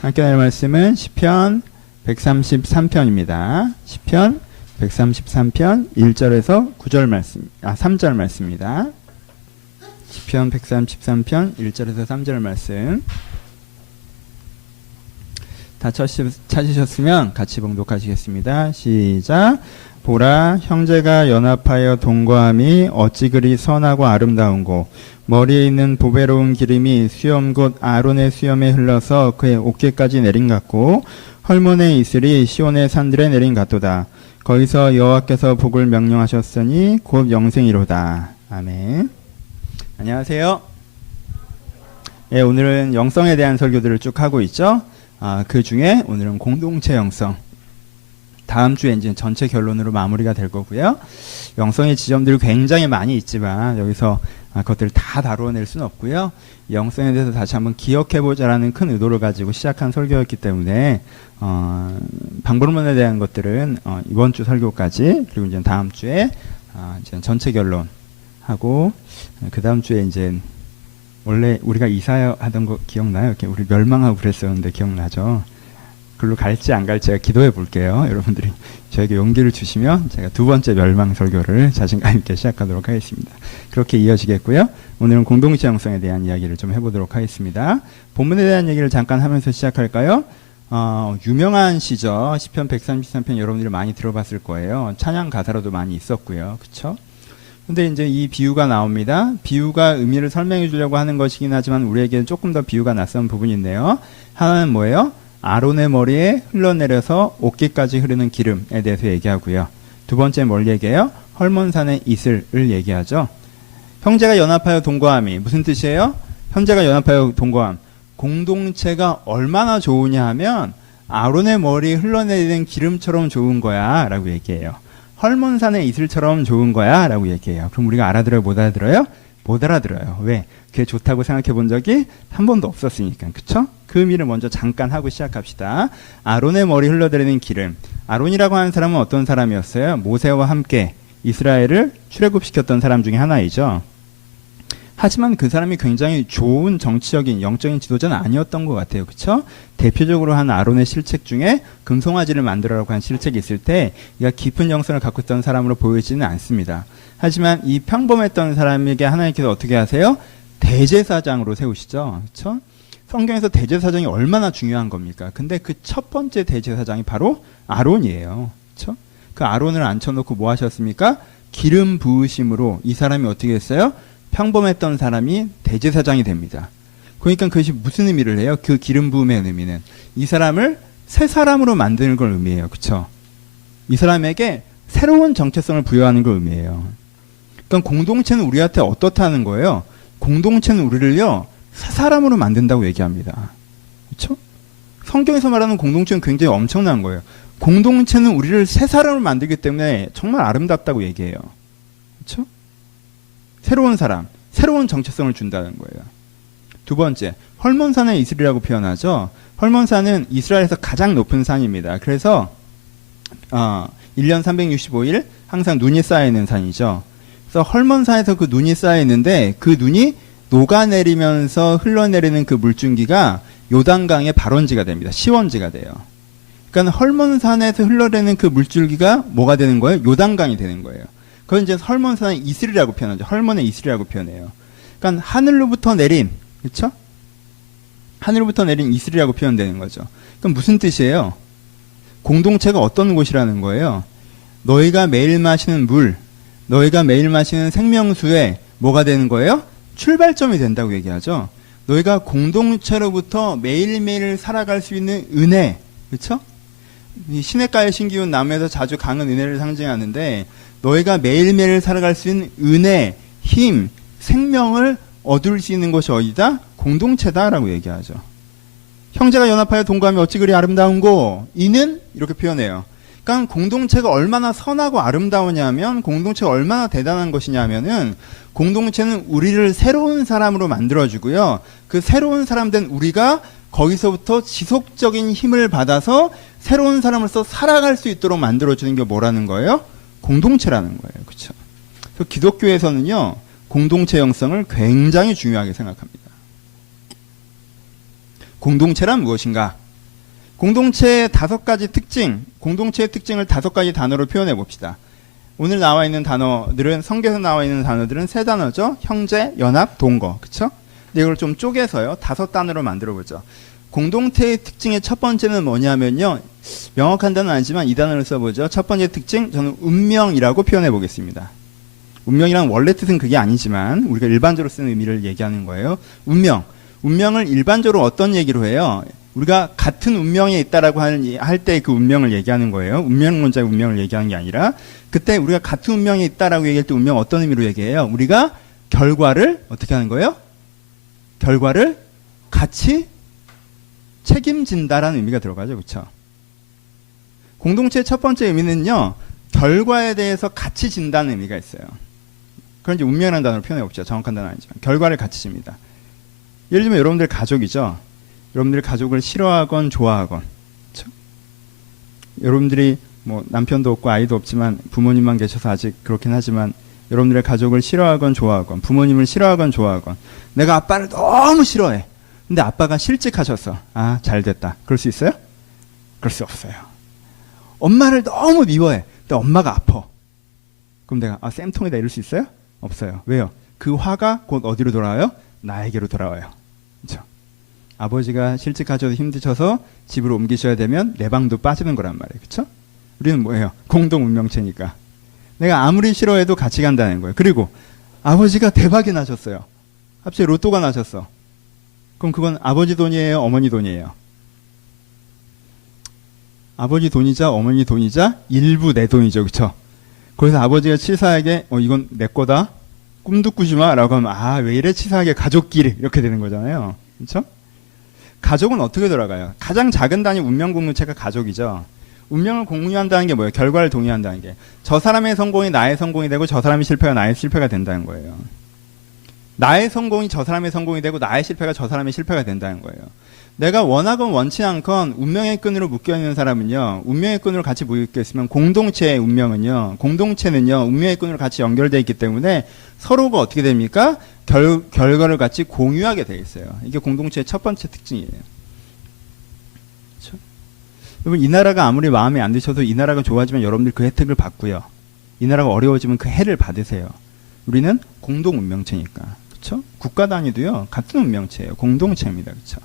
함께 나눌 말씀은 시편 133편입니다. 시편 133편 1절에서 9절 말씀, 3절 말씀입니다. 시편 133편 1절에서 3절 말씀. 다 찾으셨으면 같이 봉독하시겠습니다. 시작. 보라, 형제가 연합하여 동거함이 어찌 그리 선하고 아름다운고, 머리에 있는 보배로운 기름이 수염 곧 아론의 수염에 흘러서 그의 어깨까지 내린 같고, 헐몬의 이슬이 시온의 산들에 내린 같도다. 거기서 여호와께서 복을 명령하셨으니 곧 영생이로다. 아멘. 안녕하세요. 예, 오늘은 영성에 대한 설교들을 쭉 하고 있죠. 그 중에 오늘은 공동체 영성. 다음 주에 이제 전체 결론으로 마무리가 될 거고요. 영성의 지점들이 굉장히 많이 있지만 여기서 그것들을 다 다루어낼 수는 없고요. 영성에 대해서 다시 한번 기억해보자라는 큰 의도를 가지고 시작한 설교였기 때문에 방법론에 대한 것들은 이번 주 설교까지, 그리고 이제 다음 주에 이제 전체 결론 하고, 그 다음 주에 이제 원래 우리가 이사하던 거 기억나요? 이렇게 우리 멸망하고 그랬었는데 기억나죠? 글로 갈지 안 갈지 제가 기도해 볼게요. 여러분들이 저에게 용기를 주시면 제가 두 번째 멸망 설교를 자신감 있게 시작하도록 하겠습니다. 그렇게 이어지겠고요. 오늘은 공동체 영성에 대한 이야기를 좀 해보도록 하겠습니다. 본문에 대한 얘기를 잠깐 하면서 시작할까요? 유명한 시죠. 시편 133편 여러분들이 많이 들어봤을 거예요. 찬양 가사로도 많이 있었고요. 그쵸? 근데 이제 이 비유가 나옵니다. 비유가 의미를 설명해 주려고 하는 것이긴 하지만 우리에게는 조금 더 비유가 낯선 부분이 있네요. 하나는 뭐예요? 아론의 머리에 흘러내려서 어깨까지 흐르는 기름에 대해서 얘기하고요. 두 번째 뭘 얘기해요? 헐몬산의 이슬을 얘기하죠. 형제가 연합하여 동거함이 무슨 뜻이에요? 형제가 연합하여 동거함. 공동체가 얼마나 좋으냐 하면 아론의 머리에 흘러내리는 기름처럼 좋은 거야 라고 얘기해요. 헐몬산의 이슬처럼 좋은 거야 라고 얘기해요. 그럼 우리가 알아들어요? 못 알아들어요? 못 알아들어요. 왜? 그게 좋다고 생각해 본 적이 한 번도 없었으니까. 그쵸? 그 의미를 먼저 잠깐 하고 시작합시다. 아론의 머리 흘러내리는 기름. 아론이라고 하는 사람은 어떤 사람이었어요? 모세와 함께 이스라엘을 출애굽시켰던 사람 중에 하나이죠. 하지만 그 사람이 굉장히 좋은 정치적인 영적인 지도자는 아니었던 것 같아요. 그쵸? 대표적으로 한 아론의 실책 중에 금송아지를 만들어라고 한 실책이 있을 때 이가 깊은 영성을 갖고 있던 사람으로 보이지는 않습니다. 하지만 이 평범했던 사람에게 하나님께서 어떻게 하세요? 대제사장으로 세우시죠. 그쵸? 성경에서 대제사장이 얼마나 중요한 겁니까? 근데 그 첫 번째 대제사장이 바로 아론이에요. 그쵸? 그 아론을 앉혀놓고 뭐 하셨습니까? 기름 부으심으로 이 사람이 어떻게 했어요? 평범했던 사람이 대제사장이 됩니다. 그러니까 그것이 무슨 의미를 해요? 그 기름 부음의 의미는 이 사람을 새 사람으로 만드는 걸 의미해요. 그렇죠? 이 사람에게 새로운 정체성을 부여하는 걸 의미해요. 그러니까 공동체는 우리한테 어떻다는 거예요? 공동체는 우리를요 새 사람으로 만든다고 얘기합니다. 그렇죠? 성경에서 말하는 공동체는 굉장히 엄청난 거예요. 공동체는 우리를 새 사람으로 만들기 때문에 정말 아름답다고 얘기해요. 그렇죠? 새로운 사람, 새로운 정체성을 준다는 거예요. 두 번째, 헐몬산의 이슬이라고 표현하죠. 헐몬산은 이스라엘에서 가장 높은 산입니다. 그래서 1년 365일 항상 눈이 쌓여있는 산이죠. 그래서 헐몬산에서 그 눈이 쌓여있는데 그 눈이 녹아내리면서 흘러내리는 그 물줄기가 요단강의 발원지가 됩니다. 시원지가 돼요. 그러니까 헐몬산에서 흘러내리는 그 물줄기가 뭐가 되는 거예요? 요단강이 되는 거예요. 그건 이제 헐몬산의 이슬이라고 표현하죠. 헐몬의 이슬이라고 표현해요. 그러니까 하늘로부터 내린, 그렇죠? 하늘로부터 내린 이슬이라고 표현되는 거죠. 그럼 무슨 뜻이에요? 공동체가 어떤 곳이라는 거예요? 너희가 매일 마시는 물, 너희가 매일 마시는 생명수에 뭐가 되는 거예요? 출발점이 된다고 얘기하죠. 너희가 공동체로부터 매일매일 살아갈 수 있는 은혜, 그렇죠? 이 시냇가에 심기운 나무에서 자주 강한 은혜를 상징하는데 너희가 매일매일 살아갈 수 있는 은혜, 힘, 생명을 얻을 수 있는 것이 어디다? 공동체다라고 얘기하죠. 형제가 연합하여 동거함이 어찌 그리 아름다운고 이는 이렇게 표현해요. 그러니까 공동체가 얼마나 선하고 아름다우냐면 공동체가 얼마나 대단한 것이냐면은 공동체는 우리를 새로운 사람으로 만들어주고요. 그 새로운 사람 된 우리가 거기서부터 지속적인 힘을 받아서 새로운 사람으로서 살아갈 수 있도록 만들어주는 게 뭐라는 거예요? 공동체라는 거예요. 그렇죠? 그래서 기독교에서는요. 공동체 영성을 굉장히 중요하게 생각합니다. 공동체란 무엇인가? 공동체의 5가지 특징, 공동체의 특징을 5가지 단어로 표현해 봅시다. 오늘 나와 있는 단어들은, 성경에서 나와 있는 단어들은 3단어죠. 형제, 연합, 동거. 그쵸? 근데 이걸 좀 쪼개서요. 5단어로 만들어 보죠. 공동체의 특징의 첫 번째는 뭐냐면요. 명확한 단어는 아니지만 이 단어를 써보죠. 첫 번째 특징, 저는 운명이라고 표현해 보겠습니다. 운명이란 원래 뜻은 그게 아니지만 우리가 일반적으로 쓰는 의미를 얘기하는 거예요. 운명. 운명을 일반적으로 어떤 얘기로 해요? 우리가 같은 운명에 있다라고 할 때 그 운명을 얘기하는 거예요. 운명론자의 운명을 얘기하는 게 아니라 그때 우리가 같은 운명에 있다라고 얘기할 때 운명 어떤 의미로 얘기해요? 우리가 결과를 어떻게 하는 거예요? 결과를 같이 책임진다라는 의미가 들어가죠. 그렇죠? 공동체의 첫 번째 의미는요. 결과에 대해서 같이 진다는 의미가 있어요. 그건 이제 운명이라는 단어로 표현해 봅시다. 정확한 단어는 아니지만 결과를 같이 집니다. 예를 들면 여러분들 가족이죠. 여러분들이 가족을 싫어하건 좋아하건, 그렇죠? 여러분들이 뭐 남편도 없고 아이도 없지만 부모님만 계셔서 아직 그렇긴 하지만 여러분들의 가족을 싫어하건 좋아하건, 부모님을 싫어하건 좋아하건, 내가 아빠를 너무 싫어해. 근데 아빠가 실직하셨어. 아, 잘 됐다. 그럴 수 있어요? 그럴 수 없어요. 엄마를 너무 미워해. 근데 엄마가 아파. 그럼 내가 쌤통이다 이럴 수 있어요? 없어요. 왜요? 그 화가 곧 어디로 돌아와요? 나에게로 돌아와요. 그렇죠? 아버지가 실직하셔서 힘드셔서 집으로 옮기셔야 되면 내 방도 빠지는 거란 말이에요. 그렇죠? 우리는 뭐예요? 공동 운명체니까. 내가 아무리 싫어해도 같이 간다는 거예요. 그리고 아버지가 대박이 나셨어요. 갑자기 로또가 나셨어. 그럼 그건 아버지 돈이에요? 어머니 돈이에요? 아버지 돈이자 어머니 돈이자 일부 내 돈이죠. 그렇죠? 그래서 아버지가 치사하게 이건 내 거다. 꿈도 꾸지 마 라고 하면 왜 이래 치사하게 가족끼리 이렇게 되는 거잖아요. 그렇죠? 가족은 어떻게 돌아가요? 가장 작은 단위 운명 공동체가 가족이죠. 운명을 공유한다는 게 뭐예요? 결과를 동의한다는 게. 저 사람의 성공이 나의 성공이 되고 저 사람의 실패가 나의 실패가 된다는 거예요. 나의 성공이 저 사람의 성공이 되고 나의 실패가 저 사람의 실패가 된다는 거예요. 내가 원하건 원치 않건 운명의 끈으로 묶여있는 사람은요. 운명의 끈으로 같이 묶여있으면 공동체의 운명은요. 공동체는요. 운명의 끈으로 같이 연결되어 있기 때문에 서로가 어떻게 됩니까? 결과를 같이 공유하게 되어 있어요. 이게 공동체의 첫 번째 특징이에요. 그렇죠? 여러분 이 나라가 아무리 마음에 안 드셔도 이 나라가 좋아지면 여러분들 그 혜택을 받고요. 이 나라가 어려워지면 그 해를 받으세요. 우리는 공동 운명체니까. 그렇죠? 국가 단위도요. 같은 운명체예요. 공동체입니다. 그렇죠?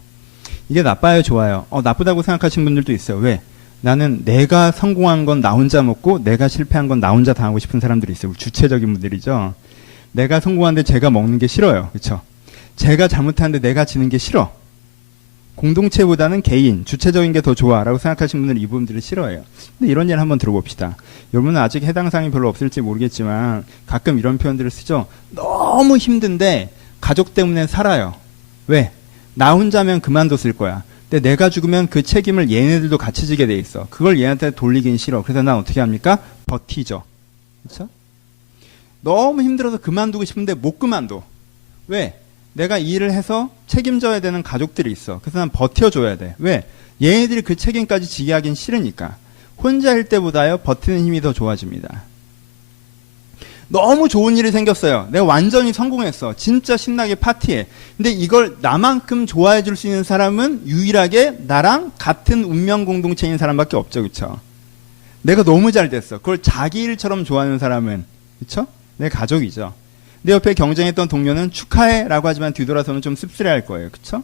이게 나빠요, 좋아요? 나쁘다고 생각하시는 분들도 있어요. 왜? 나는 내가 성공한 건 나 혼자 먹고 내가 실패한 건 나 혼자 당하고 싶은 사람들이 있어요. 주체적인 분들이죠. 내가 성공하는데 제가 먹는 게 싫어요. 그렇죠? 제가 잘못하는데 내가 지는 게 싫어. 공동체보다는 개인, 주체적인 게 더 좋아라고 생각하시는 분들은 이 부분들을 싫어해요. 근데 이런 예를 한번 들어봅시다. 여러분은 아직 해당 사항이 별로 없을지 모르겠지만 가끔 이런 표현들을 쓰죠. 너무 힘든데 가족 때문에 살아요. 왜? 나 혼자면 그만뒀을 거야. 근데 내가 죽으면 그 책임을 얘네들도 같이 지게 돼 있어. 그걸 얘한테 돌리긴 싫어. 그래서 난 어떻게 합니까? 버티죠. 그렇죠? 너무 힘들어서 그만두고 싶은데 못 그만둬. 왜? 내가 이 일을 해서 책임져야 되는 가족들이 있어. 그래서 난 버텨줘야 돼. 왜? 얘네들이 그 책임까지 지게 하긴 싫으니까. 혼자일 때보다요 버티는 힘이 더 좋아집니다. 너무 좋은 일이 생겼어요. 내가 완전히 성공했어. 진짜 신나게 파티해. 근데 이걸 나만큼 좋아해 줄 수 있는 사람은 유일하게 나랑 같은 운명 공동체인 사람밖에 없죠. 그렇죠? 내가 너무 잘 됐어. 그걸 자기 일처럼 좋아하는 사람은 그렇죠? 내 가족이죠. 내 옆에 경쟁했던 동료는 축하해 라고 하지만 뒤돌아서는 좀 씁쓸해할 거예요. 그렇죠?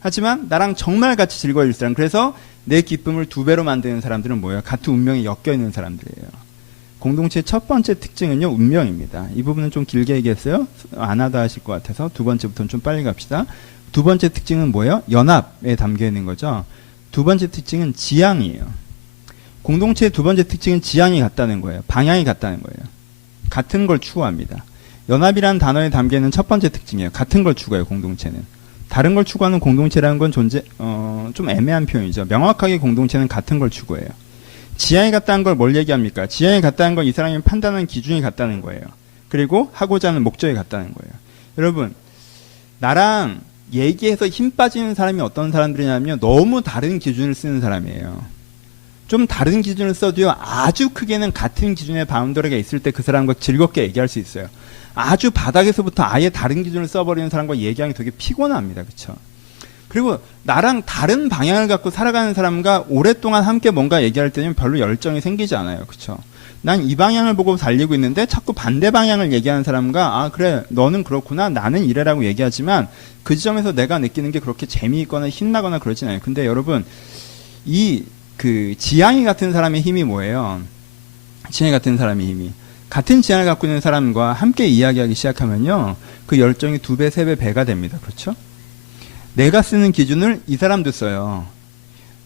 하지만 나랑 정말 같이 즐거워질 사람, 그래서 내 기쁨을 2배로 만드는 사람들은 뭐예요? 같은 운명에 엮여있는 사람들이에요. 공동체의 첫 번째 특징은요, 운명입니다. 이 부분은 좀 길게 얘기했어요. 안 하다 하실 것 같아서 두 번째부터는 좀 빨리 갑시다. 두 번째 특징은 뭐예요? 연합에 담겨있는 거죠. 두 번째 특징은 지향이에요. 공동체의 두 번째 특징은 지향이 같다는 거예요. 방향이 같다는 거예요. 같은 걸 추구합니다. 연합이라는 단어에 담겨있는 첫 번째 특징이에요. 같은 걸 추구해요, 공동체는. 다른 걸 추구하는 공동체라는 건 좀 애매한 표현이죠. 명확하게 공동체는 같은 걸 추구해요. 지향이 같다는 걸 뭘 얘기합니까? 지향이 같다는 건 이 사람이 판단하는 기준이 같다는 거예요. 그리고 하고자 하는 목적이 같다는 거예요. 여러분, 나랑 얘기해서 힘 빠지는 사람이 어떤 사람들이냐면 너무 다른 기준을 쓰는 사람이에요. 좀 다른 기준을 써도요, 아주 크게는 같은 기준의 바운더리가 있을 때 그 사람과 즐겁게 얘기할 수 있어요. 아주 바닥에서부터 아예 다른 기준을 써버리는 사람과 얘기하기 되게 피곤합니다. 그렇죠? 그리고 나랑 다른 방향을 갖고 살아가는 사람과 오랫동안 함께 뭔가 얘기할 때는 별로 열정이 생기지 않아요. 그렇죠? 난 이 방향을 보고 달리고 있는데 자꾸 반대 방향을 얘기하는 사람과 아 그래 너는 그렇구나 나는 이래라고 얘기하지만 그 지점에서 내가 느끼는 게 그렇게 재미있거나 신나거나 그러진 않아요. 근데 여러분 이 그 지향이 같은 사람의 힘이 뭐예요? 지향이 같은 사람의 힘이 같은 지향을 갖고 있는 사람과 함께 이야기하기 시작하면요 그 열정이 2배, 3배, 배가 됩니다. 그렇죠? 내가 쓰는 기준을 이 사람도 써요.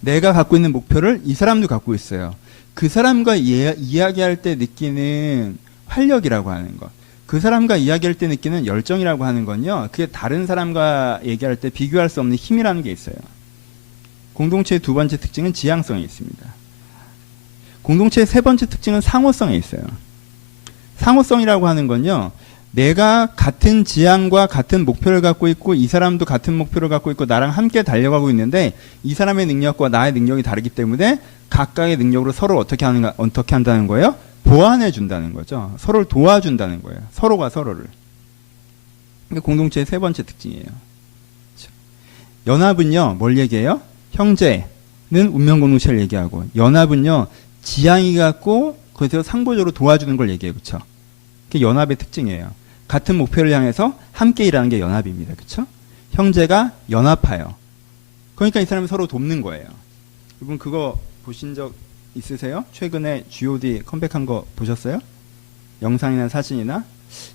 내가 갖고 있는 목표를 이 사람도 갖고 있어요. 그 사람과 이야기할 때 느끼는 활력이라고 하는 것, 그 사람과 이야기할 때 느끼는 열정이라고 하는 건요 그게 다른 사람과 얘기할 때 비교할 수 없는 힘이라는 게 있어요. 공동체의 2번째 특징은 지향성이 있습니다. 공동체의 3번째 특징은 상호성에 있어요. 상호성이라고 하는 건요 내가 같은 지향과 같은 목표를 갖고 있고 이 사람도 같은 목표를 갖고 있고 나랑 함께 달려가고 있는데 이 사람의 능력과 나의 능력이 다르기 때문에 각각의 능력으로 서로 어떻게 한다는 거예요? 보완해 준다는 거죠. 서로를 도와준다는 거예요. 서로가 서로를. 이게 공동체의 3번째 특징이에요. 연합은요 뭘 얘기해요? 형제는 운명 공동체를 얘기하고 연합은요 지향이 갖고 거기서 상보적으로 도와주는 걸 얘기해요. 그렇죠? 그게 연합의 특징이에요. 같은 목표를 향해서 함께 일하는 게 연합입니다. 그렇죠? 형제가 연합하여. 그러니까 이 사람이 서로 돕는 거예요. 여러분 그거 보신 적 있으세요? 최근에 G.O.D 컴백한 거 보셨어요? 영상이나 사진이나?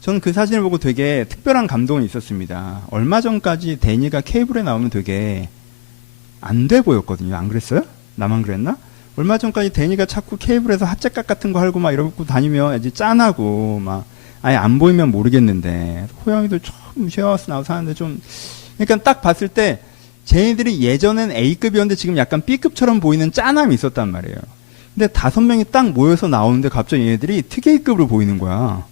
저는 그 사진을 보고 되게 특별한 감동이 있었습니다. 얼마 전까지 데니가 케이블에 나오면 되게 안 돼 보였거든요. 안 그랬어요? 나만 그랬나? 얼마 전까지 데니가 자꾸 케이블에서 핫잭각 같은 거 하고 막 이러고 다니면 이제 짠하고 막 아예 안 보이면 모르겠는데 호영이도 좀 쉐어하우스 나와서 하는데 좀 그러니까 딱 봤을 때 쟤네들이 예전엔 A급이었는데 지금 약간 B급처럼 보이는 짠함이 있었단 말이에요. 근데 5명이 딱 모여서 나오는데 갑자기 얘네들이 특A급으로 보이는 거야.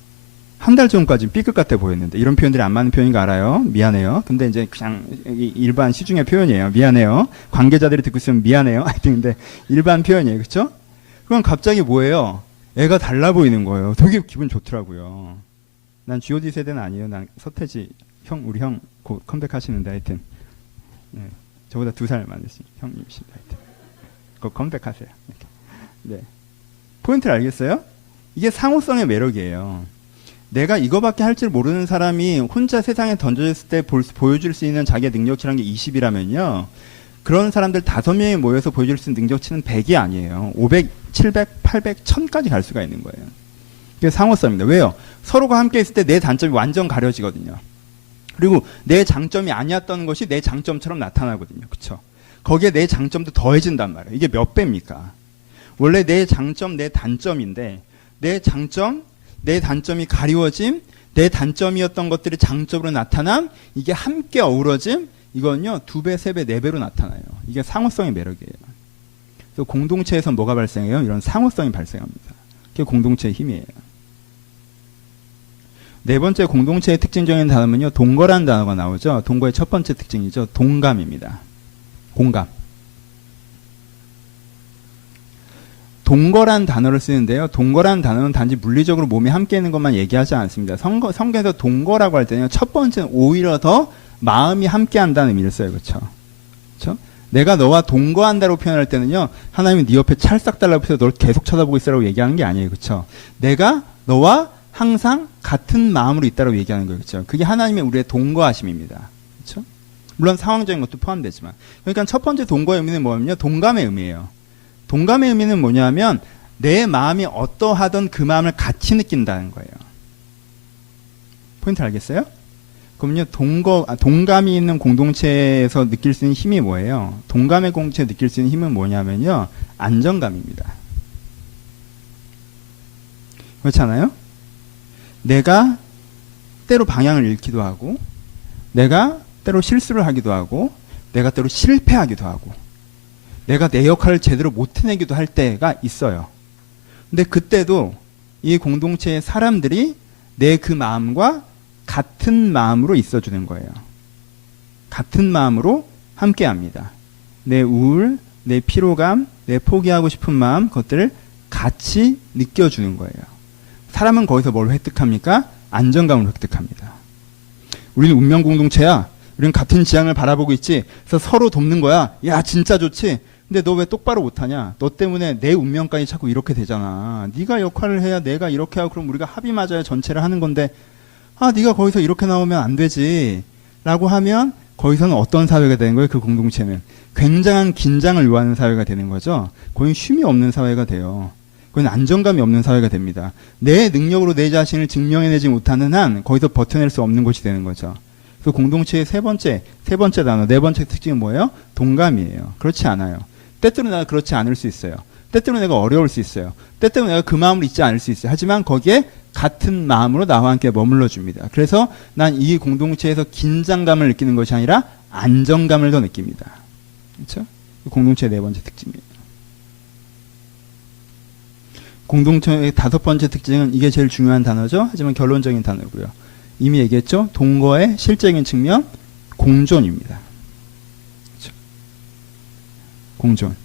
한 달 전까지 B급 같아 보였는데 이런 표현들이 안 맞는 표현인 거 알아요. 미안해요. 근데 이제 그냥 일반 시중의 표현이에요. 미안해요. 관계자들이 듣고 있으면 미안해요. 하여튼 근데 일반 표현이에요. 그렇죠? 그럼 갑자기 뭐예요? 애가 달라 보이는 거예요. 되게 기분 좋더라고요. 난 G.O.D 세대는 아니에요. 난 서태지 우리 형 곧 컴백하시는데 하여튼 네, 저보다 2살 많으신 형님이신데 하여튼 곧 컴백하세요. 네. 포인트를 알겠어요? 이게 상호성의 매력이에요. 내가 이거밖에 할 줄 모르는 사람이 혼자 세상에 던져졌을 때 보여줄 수 있는 자기의 능력치라는 게 20이라면요. 그런 사람들 5명이 모여서 보여줄 수 있는 능력치는 100이 아니에요. 500, 700, 800, 1000까지 갈 수가 있는 거예요. 그게 상호성입니다. 왜요? 서로가 함께 있을 때 내 단점이 완전 가려지거든요. 그리고 내 장점이 아니었던 것이 내 장점처럼 나타나거든요. 그쵸? 거기에 내 장점도 더해진단 말이에요. 이게 몇 배입니까? 원래 내 장점, 내 단점인데 내 장점, 내 단점이 가리워짐, 내 단점이었던 것들이 장점으로 나타남, 이게 함께 어우러짐, 이건요 2배, 3배, 4배로 나타나요. 이게 상호성의 매력이에요. 그래서 공동체에서 뭐가 발생해요? 이런 상호성이 발생합니다. 그게 공동체의 힘이에요. 4번째 공동체의 특징적인 단어는요 동거라는 단어가 나오죠. 동거의 첫 번째 특징이죠. 동감입니다. 공감. 동거란 단어를 쓰는데요. 동거란 단어는 단지 물리적으로 몸이 함께 있는 것만 얘기하지 않습니다. 성경에서 동거라고 할 때는 첫 번째는 오히려 더 마음이 함께 한다는 의미를 써요. 그렇죠? 그렇죠? 내가 너와 동거한다고 표현할 때는요. 하나님이 네 옆에 찰싹 달라붙어서 널 계속 쳐다보고 있으라고 얘기하는 게 아니에요. 그렇죠? 내가 너와 항상 같은 마음으로 있다고 얘기하는 거예요. 그렇죠? 그게 하나님의 우리의 동거하심입니다. 그렇죠? 물론 상황적인 것도 포함되지만. 그러니까 첫 번째 동거의 의미는 뭐냐면요. 동감의 의미예요. 동감의 의미는 뭐냐면 내 마음이 어떠하던 그 마음을 같이 느낀다는 거예요. 포인트 알겠어요? 그럼요, 동감이 있는 공동체에서 느낄 수 있는 힘이 뭐예요? 동감의 공동체에 느낄 수 있는 힘은 뭐냐면요, 안정감입니다. 그렇잖아요? 내가 때로 방향을 잃기도 하고, 내가 때로 실수를 하기도 하고, 내가 때로 실패하기도 하고, 내가 내 역할을 제대로 못 해내기도 할 때가 있어요. 근데 그때도 이 공동체의 사람들이 내 그 마음과 같은 마음으로 있어주는 거예요. 같은 마음으로 함께 합니다. 내 우울, 내 피로감, 내 포기하고 싶은 마음, 그것들을 같이 느껴주는 거예요. 사람은 거기서 뭘 획득합니까? 안정감을 획득합니다. 우리는 운명 공동체야. 우리는 같은 지향을 바라보고 있지. 그래서 서로 돕는 거야. 야, 진짜 좋지. 근데 너 왜 똑바로 못하냐? 너 때문에 내 운명까지 자꾸 이렇게 되잖아. 네가 역할을 해야 내가 이렇게 하고 그럼 우리가 합이 맞아야 전체를 하는 건데 아, 네가 거기서 이렇게 나오면 안 되지. 라고 하면 거기서는 어떤 사회가 되는 거예요? 그 공동체는. 굉장한 긴장을 요하는 사회가 되는 거죠. 거긴 쉼이 없는 사회가 돼요. 그건 안정감이 없는 사회가 됩니다. 내 능력으로 내 자신을 증명해내지 못하는 한 거기서 버텨낼 수 없는 곳이 되는 거죠. 그래서 공동체의 세 번째 단어, 네 번째 특징은 뭐예요? 동감이에요. 그렇지 않아요. 때때로 내가 그렇지 않을 수 있어요. 때때로 내가 어려울 수 있어요. 때때로 내가 그 마음을 잊지 않을 수 있어요. 하지만 거기에 같은 마음으로 나와 함께 머물러 줍니다. 그래서 난 이 공동체에서 긴장감을 느끼는 것이 아니라 안정감을 더 느낍니다. 그렇죠? 공동체의 네 번째 특징이에요. 공동체의 다섯 번째 특징은 이게 제일 중요한 단어죠. 하지만 결론적인 단어고요. 이미 얘기했죠. 동거의 실적인 측면 공존입니다. 그렇죠? 공존.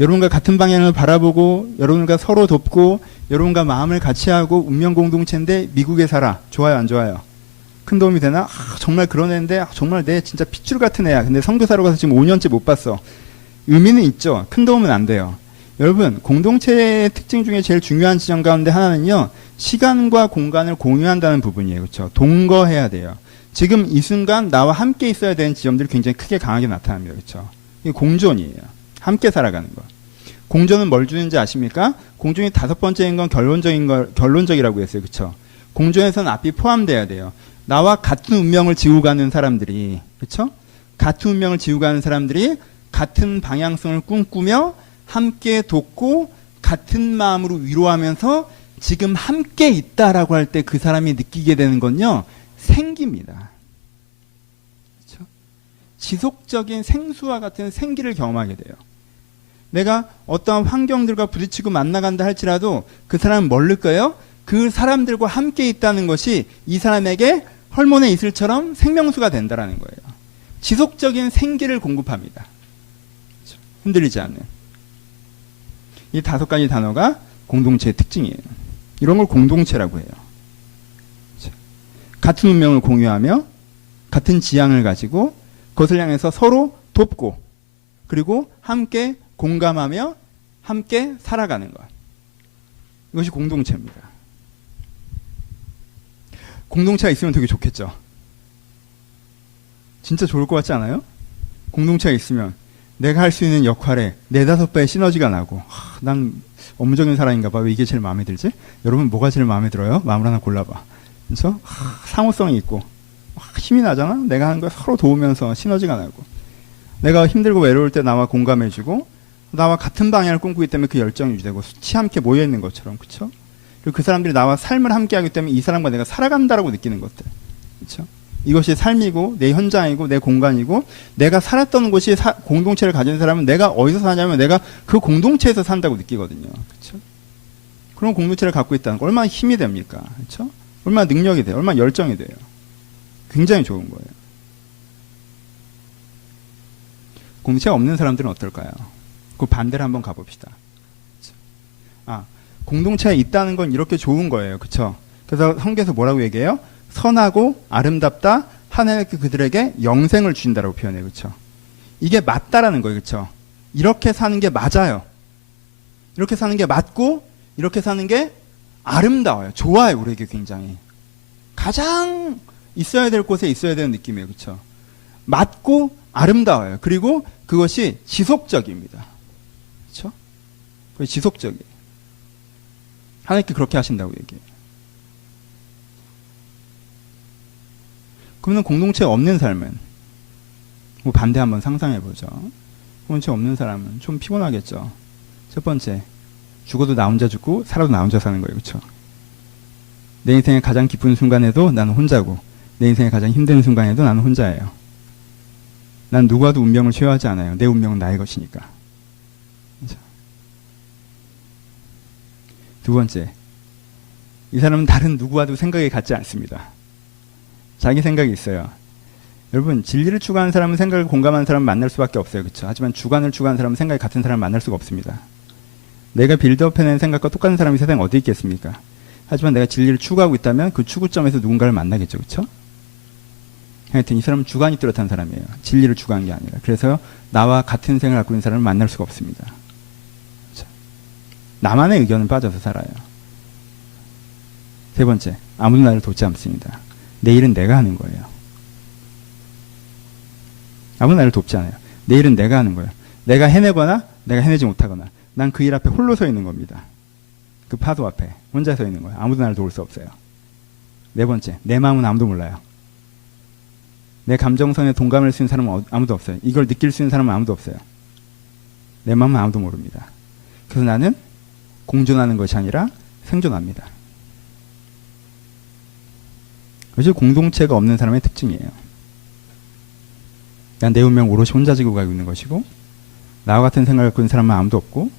여러분과 같은 방향을 바라보고 여러분과 서로 돕고 여러분과 마음을 같이 하고 운명 공동체인데 미국에 살아. 좋아요, 안 좋아요? 큰 도움이 되나? 정말 그런 애인데 정말 내 진짜 핏줄 같은 애야. 근데 선교사로 가서 지금 5년째 못 봤어. 의미는 있죠. 큰 도움은 안 돼요. 여러분, 공동체의 특징 중에 제일 중요한 지점 가운데 하나는요, 시간과 공간을 공유한다는 부분이에요. 그렇죠? 동거해야 돼요. 지금 이 순간 나와 함께 있어야 되는 지점들이 굉장히 크게 강하게 나타납니다. 그렇죠? 이게 공존이에요. 함께 살아가는 거. 공존은 뭘 주는지 아십니까? 공존이 다섯 번째인 건 결론적이라고 했어요. 그렇죠? 공존에서는 앞이 포함돼야 돼요. 나와 같은 운명을 지고 가는 사람들이, 그렇죠? 같은 운명을 지고 가는 사람들이 같은 방향성을 꿈꾸며 함께 돕고 같은 마음으로 위로하면서 지금 함께 있다라고 할 때 그 사람이 느끼게 되는 건요, 생기입니다. 그렇죠? 지속적인 생수와 같은 생기를 경험하게 돼요. 내가 어떠한 환경들과 부딪히고 만나간다 할지라도 그 사람은 뭘 느껴요? 그 사람들과 함께 있다는 것이 이 사람에게 헐몬의 이슬처럼 생명수가 된다라는 거예요. 지속적인 생기를 공급합니다. 그렇죠? 흔들리지 않는. 이 다섯 가지 단어가 공동체의 특징이에요. 이런 걸 공동체라고 해요. 그렇죠? 같은 운명을 공유하며 같은 지향을 가지고 그것을 향해서 서로 돕고 그리고 함께 공감하며 함께 살아가는 것. 이것이 공동체입니다. 공동체가 있으면 되게 좋겠죠. 진짜 좋을 것 같지 않아요? 공동체가 있으면 내가 할 수 있는 역할에 4-5배의 시너지가 나고 난 업무적인 사람인가 봐. 왜 이게 제일 마음에 들지? 여러분 뭐가 제일 마음에 들어요? 마음을 하나 골라봐. 그래서 상호성이 있고 힘이 나잖아? 내가 하는 거 서로 도우면서 시너지가 나고 내가 힘들고 외로울 때 나와 공감해주고 나와 같은 방향을 꿈꾸기 때문에 그 열정이 유지되고 수치 함께 모여있는 것처럼, 그렇죠? 그리고 그 사람들이 나와 삶을 함께 하기 때문에 이 사람과 내가 살아간다라고 느끼는 것들, 그렇죠? 이것이 삶이고 내 현장이고 내 공간이고 내가 살았던 곳이 공동체를 가진 사람은 내가 어디서 사냐면 내가 그 공동체에서 산다고 느끼거든요. 그렇죠? 그런 공동체를 갖고 있다는 거 얼마나 힘이 됩니까? 그렇죠? 얼마나 능력이 돼요? 얼마나 열정이 돼요? 굉장히 좋은 거예요. 공동체가 없는 사람들은 어떨까요? 그 반대를 한번 가봅시다. 그렇죠? 공동체가 있다는 건 이렇게 좋은 거예요. 그렇죠? 그래서 성경에서 뭐라고 얘기해요? 선하고 아름답다 하나님께 그들에게 영생을 주신다라고 표현해요. 그렇죠? 이게 맞다라는 거예요. 그렇죠? 이렇게 사는 게 맞아요. 이렇게 사는 게 맞고 이렇게 사는 게 아름다워요. 좋아요. 우리에게 굉장히. 가장 있어야 될 곳에 있어야 되는 느낌이에요. 그렇죠? 맞고 아름다워요. 그리고 그것이 지속적입니다. 그렇죠? 그게 지속적이에요. 하나님께 그렇게 하신다고 얘기해요. 그러면 공동체 없는 삶은 뭐 반대 한번 상상해 보죠. 공동체 없는 사람은 좀 피곤하겠죠. 첫 번째, 죽어도 나 혼자 죽고 살아도 나 혼자 사는 거예요. 그렇죠? 내 인생의 가장 기쁜 순간에도 나는 혼자고 내 인생의 가장 힘든 순간에도 나는 혼자예요. 난 누구와도 운명을 쉐어하지 않아요. 내 운명은 나의 것이니까. 그렇죠? 두 번째, 이 사람은 다른 누구와도 생각이 같지 않습니다. 자기 생각이 있어요. 여러분, 진리를 추구하는 사람은 생각을 공감하는 사람을 만날 수밖에 없어요. 그렇죠? 하지만 주관을 추구하는 사람은 생각이 같은 사람을 만날 수가 없습니다. 내가 빌드업해내는 생각과 똑같은 사람이 세상에 어디 있겠습니까? 하지만 내가 진리를 추구하고 있다면 그 추구점에서 누군가를 만나겠죠. 그렇죠? 하여튼 이 사람은 주관이 뚜렷한 사람이에요. 진리를 추구한 게 아니라. 그래서 나와 같은 생각을 갖고 있는 사람을 만날 수가 없습니다. 자, 나만의 의견은 빠져서 살아요. 세 번째, 아무도 나를 돕지 않습니다. 내 일은 내가 하는 거예요. 아무도 나를 돕지 않아요. 내 일은 내가 하는 거예요. 내가 해내거나 내가 해내지 못하거나 난 그 일 앞에 홀로 서 있는 겁니다. 그 파도 앞에 혼자 서 있는 거예요. 아무도 나를 도울 수 없어요. 네 번째, 내 마음은 아무도 몰라요. 내 감정선에 동감할 수 있는 사람은 아무도 없어요. 이걸 느낄 수 있는 사람은 아무도 없어요. 내 마음은 아무도 모릅니다. 그래서 나는 공존하는 것이 아니라 생존합니다. 그것이 공동체가 없는 사람의 특징이에요. 난 내 운명 오롯이 혼자 지고 가고 있는 것이고 나와 같은 생각을 갖고 있는 사람은 아무도 없고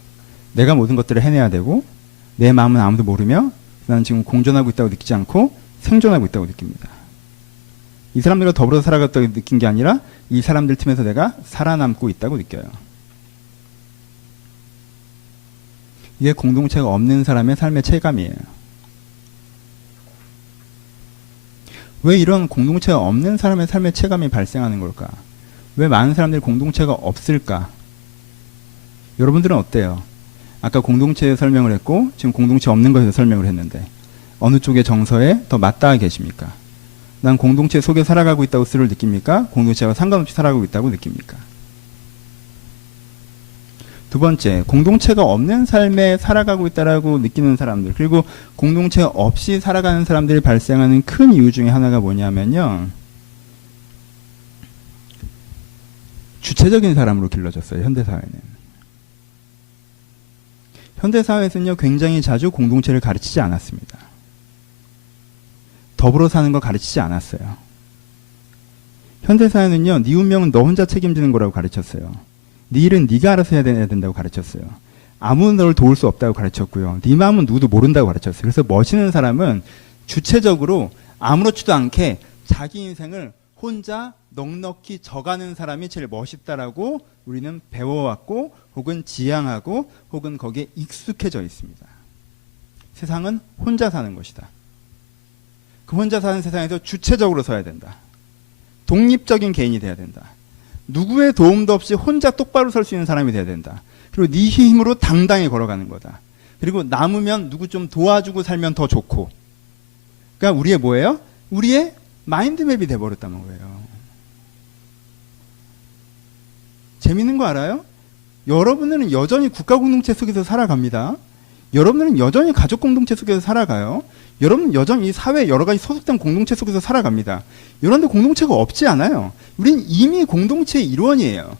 내가 모든 것들을 해내야 되고 내 마음은 아무도 모르며 나는 지금 공존하고 있다고 느끼지 않고 생존하고 있다고 느낍니다. 이 사람들과 더불어 살아갔다고 느낀 게 아니라 이 사람들 틈에서 내가 살아남고 있다고 느껴요. 이게 공동체가 없는 사람의 삶의 체감이에요. 왜 이런 공동체가 없는 사람의 삶의 체감이 발생하는 걸까? 왜 많은 사람들이 공동체가 없을까? 여러분들은 어때요? 아까 공동체에 설명을 했고 지금 공동체 없는 것에 설명을 했는데 어느 쪽의 정서에 더 맞닿아 계십니까? 난 공동체 속에 살아가고 있다고 스스로 느낍니까? 공동체와 상관없이 살아가고 있다고 느낍니까? 두 번째, 공동체가 없는 삶에 살아가고 있다고 느끼는 사람들, 그리고 공동체 없이 살아가는 사람들이 발생하는 큰 이유 중에 하나가 뭐냐면요, 주체적인 사람으로 길러졌어요. 현대사회는. 현대사회에서는요, 굉장히 자주 공동체를 가르치지 않았습니다. 더불어 사는 거 가르치지 않았어요. 현대사회는요, 네 운명은 너 혼자 책임지는 거라고 가르쳤어요. 네 일은 네가 알아서 해야 된다고 가르쳤어요. 아무도 너를 도울 수 없다고 가르쳤고요. 네 마음은 누구도 모른다고 가르쳤어요. 그래서 멋있는 사람은 주체적으로 아무렇지도 않게 자기 인생을 혼자 넉넉히 져가는 사람이 제일 멋있다라고 우리는 배워왔고 혹은 지향하고 혹은 거기에 익숙해져 있습니다. 세상은 혼자 사는 것이다. 그 혼자 사는 세상에서 주체적으로 서야 된다. 독립적인 개인이 돼야 된다. 누구의 도움도 없이 혼자 똑바로 설 수 있는 사람이 돼야 된다. 그리고 네 힘으로 당당히 걸어가는 거다. 그리고 남으면 누구 좀 도와주고 살면 더 좋고. 그러니까 우리의 뭐예요? 우리의 마인드맵이 돼버렸다는 거예요. 재밌는 거 알아요? 여러분들은 여전히 국가 공동체 속에서 살아갑니다. 여러분들은 여전히 가족 공동체 속에서 살아가요. 여러분은 여전히 이 사회 여러 가지 소속된 공동체 속에서 살아갑니다. 이런데 공동체가 없지 않아요. 우린 이미 공동체의 일원이에요.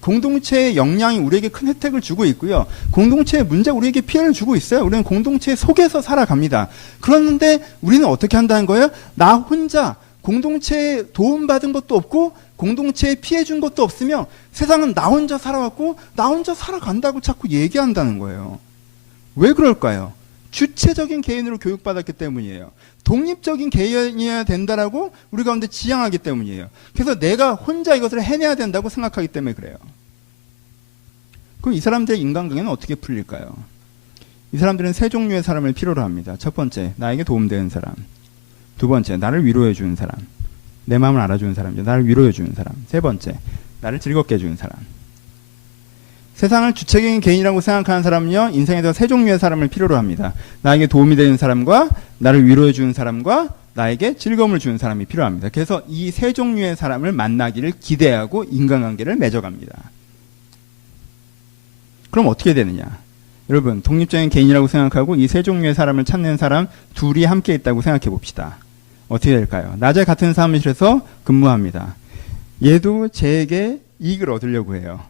공동체의 역량이 우리에게 큰 혜택을 주고 있고요. 공동체의 문제가 우리에게 피해를 주고 있어요. 우리는 공동체 속에서 살아갑니다. 그런데 우리는 어떻게 한다는 거예요? 나 혼자 공동체에 도움받은 것도 없고 공동체에 피해 준 것도 없으며 세상은 나 혼자 살아왔고 나 혼자 살아간다고 자꾸 얘기한다는 거예요. 왜 그럴까요? 주체적인 개인으로 교육받았기 때문이에요. 독립적인 개인이어야 된다라고 우리 가운데 지향하기 때문이에요. 그래서 내가 혼자 이것을 해내야 된다고 생각하기 때문에 그래요. 그럼 이 사람들의 인간관계는 어떻게 풀릴까요? 이 사람들은 세 종류의 사람을 필요로 합니다. 첫 번째, 나에게 도움되는 사람. 두 번째, 나를 위로해 주는 사람. 내 마음을 알아주는 사람이죠. 나를 위로해 주는 사람. 세 번째, 나를 즐겁게 해주는 사람. 세상을 주체적인 개인이라고 생각하는 사람은요, 인생에서 세 종류의 사람을 필요로 합니다. 나에게 도움이 되는 사람과 나를 위로해 주는 사람과 나에게 즐거움을 주는 사람이 필요합니다. 그래서 이 세 종류의 사람을 만나기를 기대하고 인간관계를 맺어갑니다. 그럼 어떻게 되느냐? 여러분, 독립적인 개인이라고 생각하고 이 세 종류의 사람을 찾는 사람 둘이 함께 있다고 생각해 봅시다. 어떻게 될까요? 낮에 같은 사무실에서 근무합니다. 얘도 쟤에게 이익을 얻으려고 해요.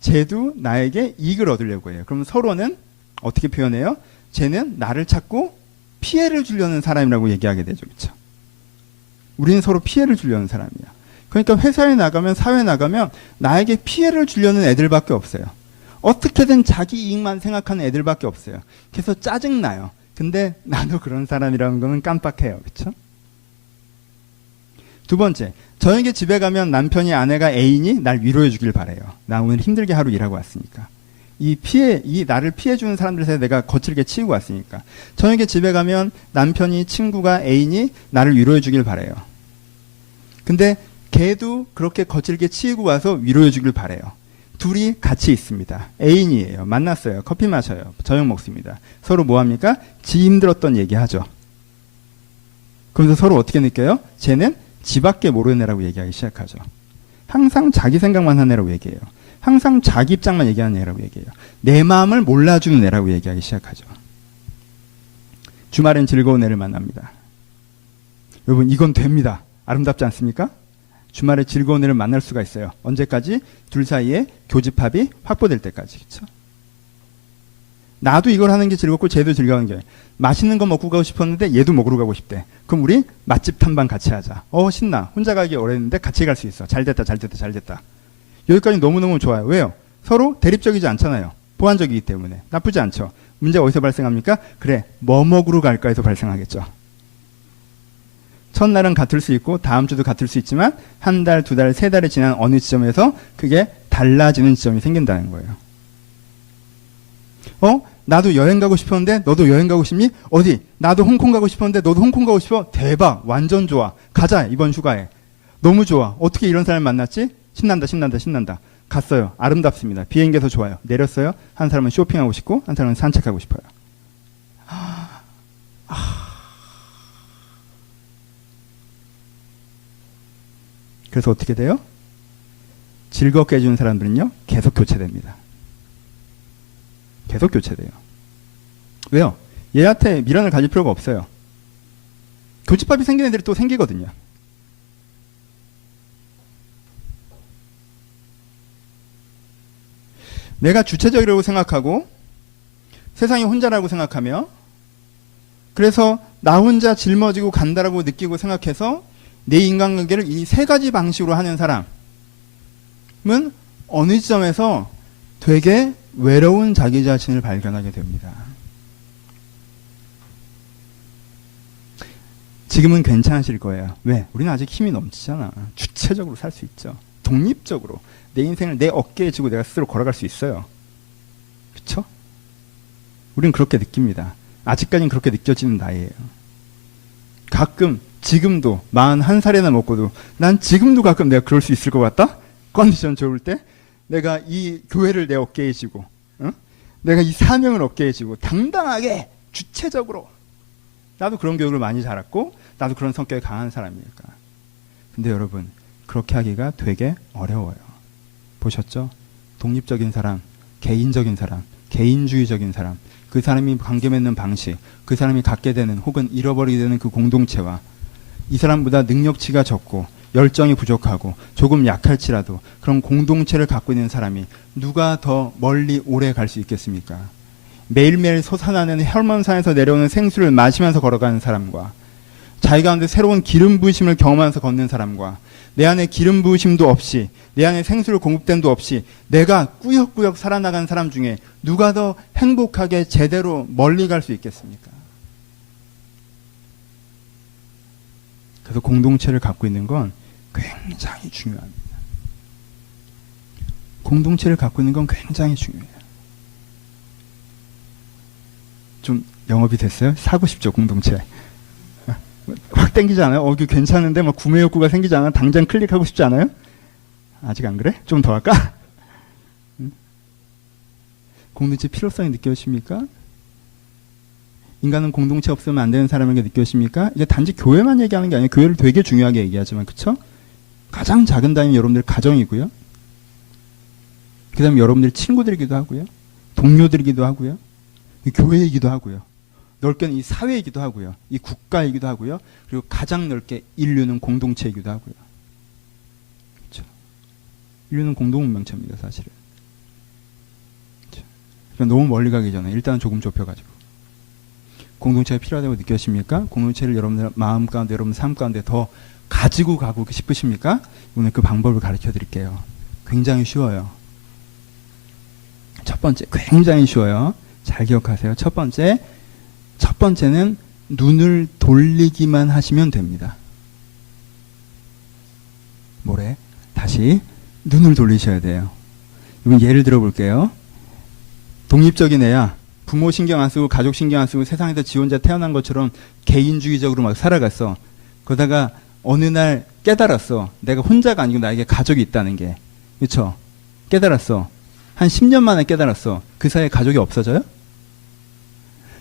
쟤도 나에게 이익을 얻으려고 해요. 그럼 서로는 어떻게 표현해요? 쟤는 나를 찾고 피해를 주려는 사람이라고 얘기하게 되죠. 그렇죠? 우리는 서로 피해를 주려는 사람이야. 그러니까 회사에 나가면 사회에 나가면 나에게 피해를 주려는 애들밖에 없어요. 어떻게든 자기 이익만 생각하는 애들밖에 없어요. 그래서 짜증나요. 근데 나도 그런 사람이라는 거는 깜빡해요. 그렇죠? 두 번째, 저녁에 집에 가면 남편이 아내가 애인이 날 위로해 주길 바래요. 나 오늘 힘들게 하루 일하고 왔으니까. 이 나를 피해 주는 사람들 사이에 내가 거칠게 치우고 왔으니까. 저녁에 집에 가면 남편이 친구가 애인이 나를 위로해 주길 바래요. 근데 걔도 그렇게 거칠게 치이고 와서 위로해 주길 바래요. 둘이 같이 있습니다. 애인이에요. 만났어요. 커피 마셔요. 저녁 먹습니다. 서로 뭐합니까? 지 힘들었던 얘기하죠. 그러면서 서로 어떻게 느껴요? 쟤는 지밖에 모르는 애라고 얘기하기 시작하죠. 항상 자기 생각만 하는 애라고 얘기해요. 항상 자기 입장만 얘기하는 애라고 얘기해요. 내 마음을 몰라주는 애라고 얘기하기 시작하죠. 주말엔 즐거운 애를 만납니다. 여러분, 이건 됩니다. 아름답지 않습니까? 주말에 즐거운 애를 만날 수가 있어요. 언제까지? 둘 사이에 교집합이 확보될 때까지. 그렇죠? 나도 이걸 하는 게 즐겁고 쟤도 즐거운 게, 맛있는 거 먹고 가고 싶었는데 얘도 먹으러 가고 싶대. 그럼 우리 맛집 탐방 같이 하자. 신나. 혼자 가기 어려웠는데 같이 갈 수 있어. 잘 됐다, 잘 됐다, 잘 됐다. 여기까지 너무너무 좋아요. 왜요? 서로 대립적이지 않잖아요. 보완적이기 때문에. 나쁘지 않죠. 문제가 어디서 발생합니까? 그래, 뭐 먹으러 갈까에서 발생하겠죠. 첫날은 같을 수 있고 다음 주도 같을 수 있지만 한 달, 두 달, 세 달이 지난 어느 지점에서 그게 달라지는 지점이 생긴다는 거예요. 나도 여행 가고 싶었는데 너도 여행 가고 싶니? 어디? 나도 홍콩 가고 싶었는데 너도 홍콩 가고 싶어? 대박! 완전 좋아. 가자, 이번 휴가에. 너무 좋아. 어떻게 이런 사람을 만났지? 신난다, 신난다, 신난다. 갔어요. 아름답습니다. 비행기에서 좋아요. 내렸어요. 한 사람은 쇼핑하고 싶고 한 사람은 산책하고 싶어요. 그래서 어떻게 돼요? 즐겁게 해주는 사람들은요, 계속 교체됩니다. 계속 교체돼요. 왜요? 얘한테 미련을 가질 필요가 없어요. 교집합이 생긴 애들이 또 생기거든요. 내가 주체적이라고 생각하고 세상이 혼자라고 생각하며, 그래서 나 혼자 짊어지고 간다라고 느끼고 생각해서 내 인간관계를 이 세 가지 방식으로 하는 사람은 어느 지점에서 되게 외로운 자기 자신을 발견하게 됩니다. 지금은 괜찮으실 거예요. 왜? 우리는 아직 힘이 넘치잖아. 주체적으로 살 수 있죠. 독립적으로 내 인생을 내 어깨에 지고 내가 스스로 걸어갈 수 있어요. 그렇죠? 우리는 그렇게 느낍니다. 아직까지는 그렇게 느껴지는 나이예요. 가끔 지금도 41살이나 먹고도 난 지금도 가끔 내가 그럴 수 있을 것 같다? 컨디션 좋을 때 내가 이 교회를 내 어깨에 지고, 내가 이 사명을 어깨에 지고 당당하게 주체적으로, 나도 그런 교육을 많이 자랐고 나도 그런 성격이 강한 사람이니까. 근데 여러분, 그렇게 하기가 되게 어려워요. 보셨죠? 독립적인 사람, 개인적인 사람, 개인주의적인 사람, 그 사람이 관계 맺는 방식, 그 사람이 갖게 되는 혹은 잃어버리게 되는 그 공동체와 이 사람보다 능력치가 적고 열정이 부족하고 조금 약할지라도 그런 공동체를 갖고 있는 사람이 누가 더 멀리 오래 갈 수 있겠습니까? 매일매일 솟아나는 혈문산에서 내려오는 생수를 마시면서 걸어가는 사람과 자기 가운데 새로운 기름 부으심을 경험하면서 걷는 사람과 내 안에 기름 부으심도 없이 내 안에 생수를 공급됨도 없이 내가 꾸역꾸역 살아나간 사람 중에 누가 더 행복하게 제대로 멀리 갈 수 있겠습니까? 그래서 공동체를 갖고 있는 건 굉장히 중요합니다. 공동체를 갖고 있는 건 굉장히 중요해요. 좀 영업이 됐어요? 사고 싶죠, 공동체. 확 땡기지 않아요? 이거 괜찮은데 막 구매 욕구가 생기지 않아요? 당장 클릭하고 싶지 않아요? 아직 안 그래? 좀 더 할까? 공동체 필요성이 느껴지십니까? 인간은 공동체 없으면 안 되는 사람에게 느껴지십니까? 이게 단지 교회만 얘기하는 게 아니에요. 교회를 되게 중요하게 얘기하지만, 그쵸? 가장 작은 단위 여러분들 가정이고요. 그 다음에 여러분들 친구들이기도 하고요. 동료들이기도 하고요. 교회이기도 하고요. 넓게는 이 사회이기도 하고요. 이 국가이기도 하고요. 그리고 가장 넓게 인류는 공동체이기도 하고요. 그렇죠? 인류는 공동운명체입니다, 사실은. 그렇죠? 그러니까 너무 멀리 가기 전에 일단 조금 좁혀가지고. 공동체가 필요하다고 느껴집니까? 공동체를 여러분들 마음 가운데, 여러분 삶 가운데 더 가지고 가고 싶으십니까? 오늘 그 방법을 가르쳐 드릴게요. 굉장히 쉬워요. 첫 번째, 굉장히 쉬워요. 잘 기억하세요. 첫 번째는 눈을 돌리기만 하시면 됩니다. 뭐래? 다시 눈을 돌리셔야 돼요. 이번 예를 들어 볼게요. 독립적인 애야. 부모 신경 안 쓰고 가족 신경 안 쓰고 세상에서 지 혼자 태어난 것처럼 개인주의적으로 막 살아갔어. 그러다가 어느 날 깨달았어. 내가 혼자가 아니고 나에게 가족이 있다는 게. 그렇죠? 깨달았어. 한 10년 만에 깨달았어. 그 사이에 가족이 없어져요?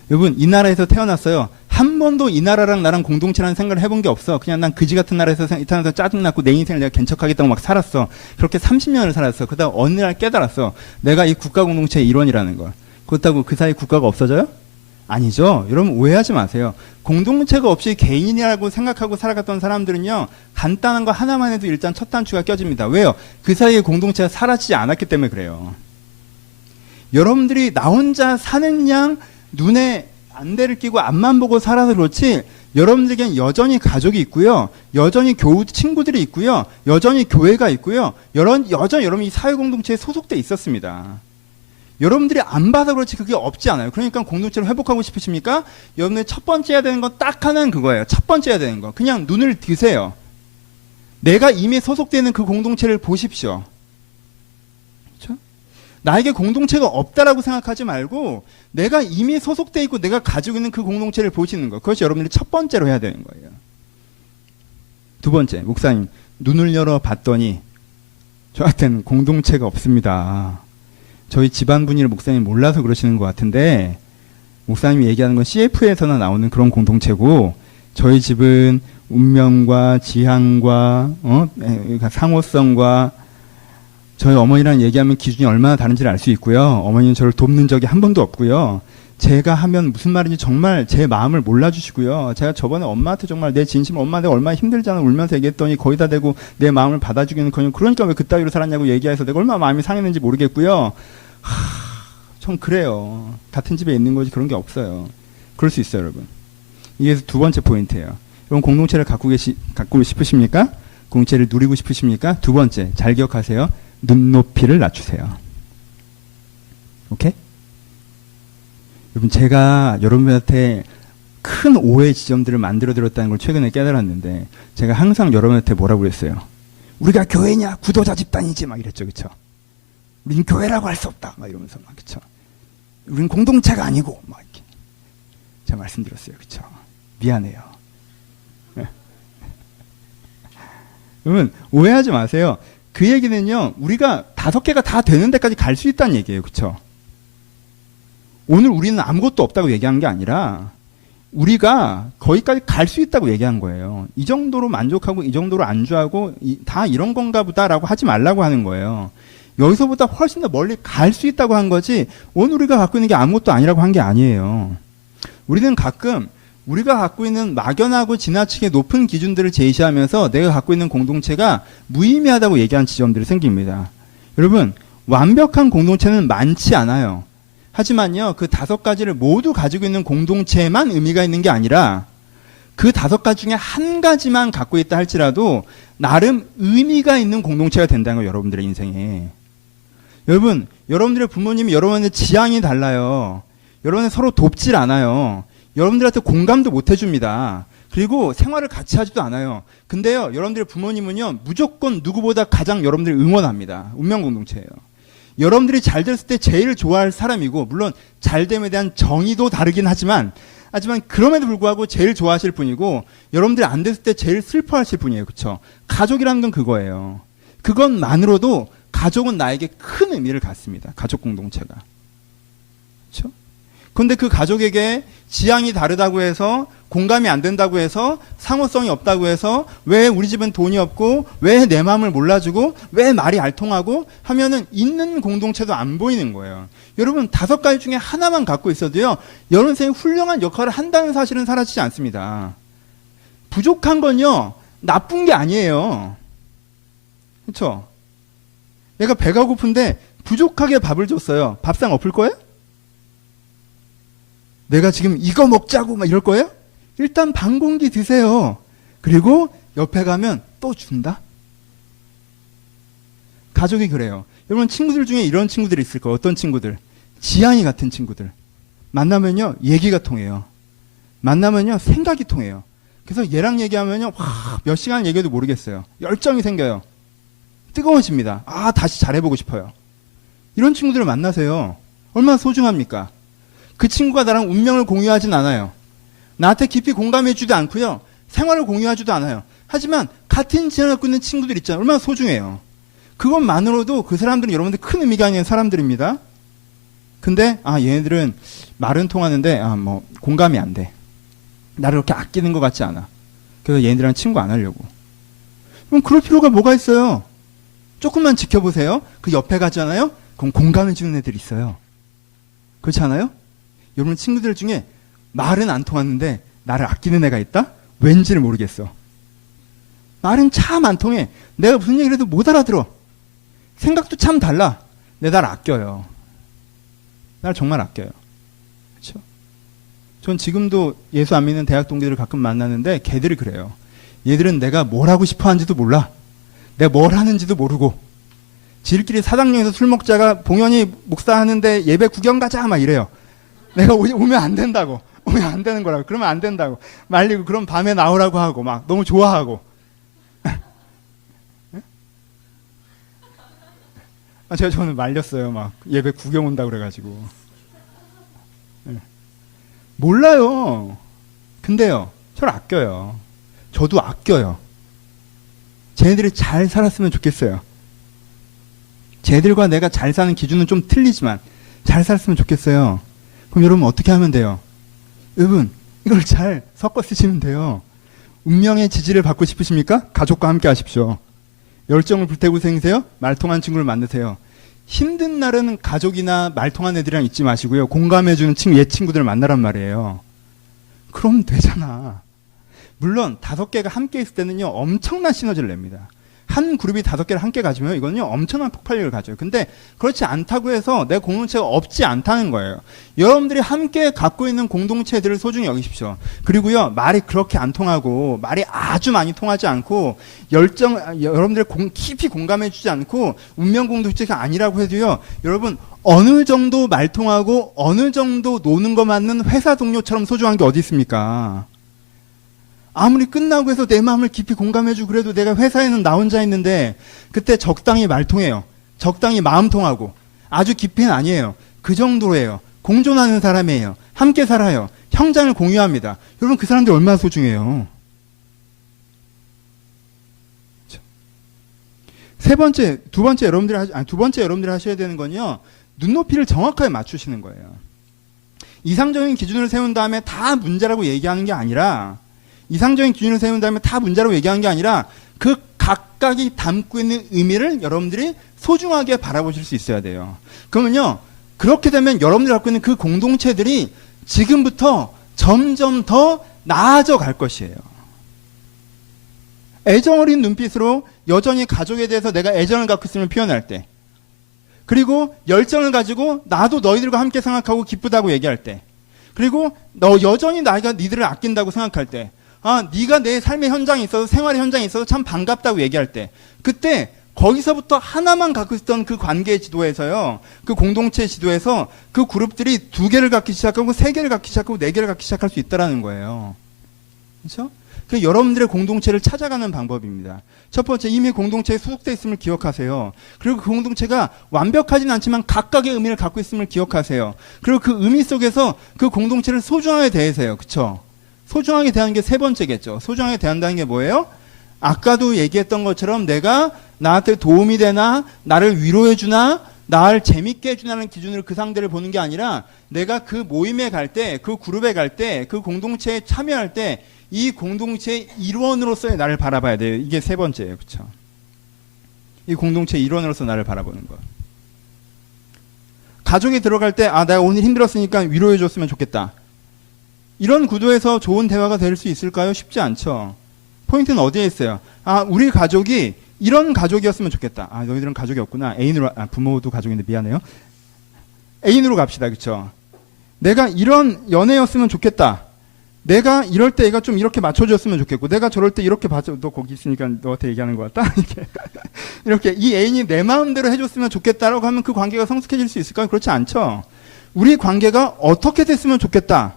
여러분, 이 나라에서 태어났어요. 한 번도 이 나라랑 나랑 공동체라는 생각을 해본 게 없어. 그냥 난 그지 같은 나라에서 태어나서 짜증났고 내 인생을 내가 개척하겠다고 막 살았어. 그렇게 30년을 살았어. 그러다 어느 날 깨달았어. 내가 이 국가 공동체의 일원이라는 걸. 그렇다고 그 사이 국가가 없어져요? 아니죠. 여러분 오해하지 마세요. 공동체가 없이 개인이라고 생각하고 살아갔던 사람들은요. 간단한 거 하나만 해도 일단 첫 단추가 껴집니다. 왜요? 그 사이에 공동체가 사라지지 않았기 때문에 그래요. 여러분들이 나 혼자 사는 양 눈에 안대를 끼고 앞만 보고 살아서 그렇지 여러분들에겐 여전히 가족이 있고요. 여전히 친구들이 있고요. 여전히 교회가 있고요. 여전히 여러분이 사회공동체에 소속돼 있었습니다. 여러분들이 안 봐서 그렇지 그게 없지 않아요. 그러니까 공동체를 회복하고 싶으십니까? 여러분들 첫 번째 해야 되는 건 딱 하나는 그거예요. 첫 번째 해야 되는 거. 그냥 눈을 드세요. 내가 이미 소속되는 그 공동체를 보십시오. 그렇죠? 나에게 공동체가 없다라고 생각하지 말고 내가 이미 소속돼 있고 내가 가지고 있는 그 공동체를 보시는 거. 그것이 여러분들이 첫 번째로 해야 되는 거예요. 두 번째, 목사님 눈을 열어 봤더니 저한테는 공동체가 없습니다. 저희 집안 분위기를 목사님 몰라서 그러시는 것 같은데 목사님이 얘기하는 건 CF에서나 나오는 그런 공동체고 저희 집은 운명과 지향과 상호성과 저희 어머니랑 얘기하면 기준이 얼마나 다른지를 알 수 있고요. 어머니는 저를 돕는 적이 한 번도 없고요. 제가 하면 무슨 말인지 정말 제 마음을 몰라주시고요. 제가 저번에 엄마한테 정말 내 진심을 엄마 내가 얼마나 힘들잖아 울면서 얘기했더니 거의 다 되고 내 마음을 받아주기는 커녕 그러니까 왜 그따위로 살았냐고 얘기해서 내가 얼마나 마음이 상했는지 모르겠고요. 전 그래요. 같은 집에 있는 거지 그런 게 없어요. 그럴 수 있어요, 여러분. 이게 두 번째 포인트예요. 여러분 공동체를 갖고 싶으십니까? 공동체를 누리고 싶으십니까? 두 번째, 잘 기억하세요. 눈높이를 낮추세요. 오케이? 여러분 제가 여러분한테 큰 오해 지점들을 만들어 드렸다는 걸 최근에 깨달았는데 제가 항상 여러분한테 뭐라고 그랬어요? 우리가 교회냐? 구도자 집단이지 막 이랬죠. 그쵸? 우린 교회라고 할 수 없다. 막 이러면서 막 그쵸? 우린 공동체가 아니고 막 이렇게 제가 말씀드렸어요. 그쵸? 미안해요. 여러분 오해하지 마세요. 그 얘기는요. 우리가 5개가 다 되는 데까지 갈 수 있다는 얘기예요. 그쵸? 오늘 우리는 아무것도 없다고 얘기한 게 아니라 우리가 거기까지 갈 수 있다고 얘기한 거예요. 이 정도로 만족하고 이 정도로 안주하고 다 이런 건가 보다라고 하지 말라고 하는 거예요. 여기서보다 훨씬 더 멀리 갈 수 있다고 한 거지 오늘 우리가 갖고 있는 게 아무것도 아니라고 한 게 아니에요. 우리는 가끔 우리가 갖고 있는 막연하고 지나치게 높은 기준들을 제시하면서 내가 갖고 있는 공동체가 무의미하다고 얘기하는 지점들이 생깁니다. 여러분 완벽한 공동체는 많지 않아요. 하지만요, 그 5가지를 모두 가지고 있는 공동체만 의미가 있는 게 아니라 그 5가지 중에 한 가지만 갖고 있다 할지라도 나름 의미가 있는 공동체가 된다는 거예요, 여러분들의 인생에. 여러분, 여러분들의 부모님이 여러분의 지향이 달라요. 여러분은 서로 돕질 않아요. 여러분들한테 공감도 못 해줍니다. 그리고 생활을 같이 하지도 않아요. 근데요, 여러분들의 부모님은요, 무조건 누구보다 가장 여러분들을 응원합니다. 운명 공동체예요. 여러분들이 잘 됐을 때 제일 좋아할 사람이고 물론 잘됨에 대한 정의도 다르긴 하지만 그럼에도 불구하고 제일 좋아하실 분이고 여러분들이 안 됐을 때 제일 슬퍼하실 분이에요. 그렇죠? 가족이라는 건 그거예요. 그것만으로도 가족은 나에게 큰 의미를 갖습니다. 가족 공동체가. 그렇죠? 그런데 그 가족에게 지향이 다르다고 해서 공감이 안 된다고 해서 상호성이 없다고 해서 왜 우리 집은 돈이 없고 왜 내 마음을 몰라주고 왜 말이 알통하고 하면은 있는 공동체도 안 보이는 거예요. 여러분 5가지 중에 하나만 갖고 있어도요. 여러분 인생에 훌륭한 역할을 한다는 사실은 사라지지 않습니다. 부족한 건요. 나쁜 게 아니에요. 그렇죠? 내가 배가 고픈데 부족하게 밥을 줬어요. 밥상 엎을 거예요? 내가 지금 이거 먹자고 막 이럴 거예요? 일단 반 공기 드세요. 그리고 옆에 가면 또 준다? 가족이 그래요. 여러분 친구들 중에 이런 친구들이 있을 거예요. 어떤 친구들? 지향이 같은 친구들. 만나면요 얘기가 통해요. 만나면요 생각이 통해요. 그래서 얘랑 얘기하면요 몇 시간 얘기해도 모르겠어요. 열정이 생겨요. 뜨거워집니다. 아 다시 잘해보고 싶어요. 이런 친구들을 만나세요. 얼마나 소중합니까? 그 친구가 나랑 운명을 공유하진 않아요. 나한테 깊이 공감해주지도 않고요. 생활을 공유하지도 않아요. 하지만 같은 지향을 갖고 있는 친구들 있잖아요. 얼마나 소중해요. 그것만으로도 그 사람들은 여러분들 큰 의미가 있는 사람들입니다. 근데 얘네들은 말은 통하는데 뭐 공감이 안 돼. 나를 그렇게 아끼는 것 같지 않아. 그래서 얘네들이랑 친구 안 하려고. 그럼 그럴 필요가 뭐가 있어요? 조금만 지켜보세요. 그 옆에 가잖아요. 그럼 공감해 주는 애들이 있어요. 그렇지 않아요? 여러분 친구들 중에 말은 안 통하는데 나를 아끼는 애가 있다? 왠지를 모르겠어. 말은 참 안 통해. 내가 무슨 얘기를 해도 못 알아들어. 생각도 참 달라. 근데 날 아껴요. 날 정말 아껴요. 그렇죠? 전 지금도 예수 안 믿는 대학 동기들을 가끔 만나는데 걔들이 그래요. 얘들은 내가 뭘 하고 싶어 하는지도 몰라. 내가 뭘 하는지도 모르고 지들끼리 사당령에서 술 먹자가 봉현이 목사 하는데 예배 구경 가자 막 이래요. 내가 오면 안 된다고. 오면 안 되는 거라고. 그러면 안 된다고. 말리고 그럼 밤에 나오라고 하고 막 너무 좋아하고. 저는 말렸어요. 막 예배 구경 온다 그래가지고. 몰라요. 근데요. 저를 아껴요. 저도 아껴요. 쟤네들이 잘 살았으면 좋겠어요. 쟤들과 내가 잘 사는 기준은 좀 틀리지만 잘 살았으면 좋겠어요. 그럼 여러분 어떻게 하면 돼요? 여러분 이걸 잘 섞어 쓰시면 돼요. 운명의 지지를 받고 싶으십니까? 가족과 함께 하십시오. 열정을 불태우고 생기세요. 말통한 친구를 만드세요. 힘든 날은 가족이나 말통한 애들이랑 있지 마시고요. 공감해주는 옛 친구들을 만나란 말이에요. 그럼 되잖아. 물론 5개가 함께 있을 때는요. 엄청난 시너지를 냅니다. 한 그룹이 5개를 함께 가지면 이거는요. 엄청난 폭발력을 가져요. 근데 그렇지 않다고 해서 내 공동체가 없지 않다는 거예요. 여러분들이 함께 갖고 있는 공동체들을 소중히 여기십시오. 그리고요. 말이 그렇게 안 통하고 말이 아주 많이 통하지 않고 여러분들 깊이 공감해 주지 않고 운명 공동체가 아니라고 해도요. 여러분 어느 정도 말 통하고 어느 정도 노는 거 맞는 회사 동료처럼 소중한 게 어디 있습니까? 아무리 끝나고 해서 내 마음을 깊이 공감해주고 그래도 내가 회사에는 나 혼자 있는데 그때 적당히 말 통해요. 적당히 마음 통하고 아주 깊이는 아니에요. 그 정도예요. 공존하는 사람이에요. 함께 살아요. 형장을 공유합니다. 여러분 그 사람들 얼마나 소중해요. 두 번째 여러분들이 하셔야 되는 건요. 눈높이를 정확하게 맞추시는 거예요. 이상적인 기준을 세운 다음에 다 문제라고 얘기하는 게 아니라 이상적인 기준을 세운 다음에 다 문제라고 얘기하는 게 아니라 그 각각이 담고 있는 의미를 여러분들이 소중하게 바라보실 수 있어야 돼요. 그러면요. 그렇게 되면 여러분들이 갖고 있는 그 공동체들이 지금부터 점점 더 나아져 갈 것이에요. 애정 어린 눈빛으로 여전히 가족에 대해서 내가 애정을 갖고 있음을 표현할 때 그리고 열정을 가지고 나도 너희들과 함께 생각하고 기쁘다고 얘기할 때 그리고 여전히 내가 니들을 아낀다고 생각할 때 네가 내 삶의 현장에 있어서 생활의 현장에 있어서 참 반갑다고 얘기할 때 그때 거기서부터 하나만 갖고 있었던 그 관계의 지도에서요. 그 공동체 지도에서 그 그룹들이 2개를 갖기 시작하고 3개를 갖기 시작하고 4개를 갖기 시작할 수 있다는 거예요. 그렇죠? 그 여러분들의 공동체를 찾아가는 방법입니다. 첫 번째, 이미 공동체에 소속되어 있음을 기억하세요. 그리고 그 공동체가 완벽하진 않지만 각각의 의미를 갖고 있음을 기억하세요. 그리고 그 의미 속에서 그 공동체를 소중하게 대하세요. 그렇죠? 소중하게 대하는 게 3번째겠죠. 소중하게 대한다는 게 뭐예요? 아까도 얘기했던 것처럼 내가 나한테 도움이 되나, 나를 위로해 주나, 나를 재밌게 해주나는 기준으로 그 상대를 보는 게 아니라 내가 그 모임에 갈 때, 그 그룹에 갈 때, 그 공동체에 참여할 때 이 공동체의 일원으로서의 나를 바라봐야 돼요. 이게 3번째예요. 그렇죠? 이 공동체의 일원으로서 나를 바라보는 거. 가족에 들어갈 때 내가 오늘 힘들었으니까 위로해 줬으면 좋겠다. 이런 구도에서 좋은 대화가 될 수 있을까요? 쉽지 않죠. 포인트는 어디에 있어요? 우리 가족이 이런 가족이었으면 좋겠다. 너희들은 가족이 없구나. 애인으로, 부모도 가족인데 미안해요. 애인으로 갑시다. 그쵸? 내가 이런 연애였으면 좋겠다. 내가 이럴 때 얘가 좀 이렇게 맞춰줬으면 좋겠고, 내가 저럴 때 이렇게 너 거기 있으니까 너한테 얘기하는 것 같다? 이렇게 이 애인이 내 마음대로 해줬으면 좋겠다라고 하면 그 관계가 성숙해질 수 있을까요? 그렇지 않죠. 우리 관계가 어떻게 됐으면 좋겠다.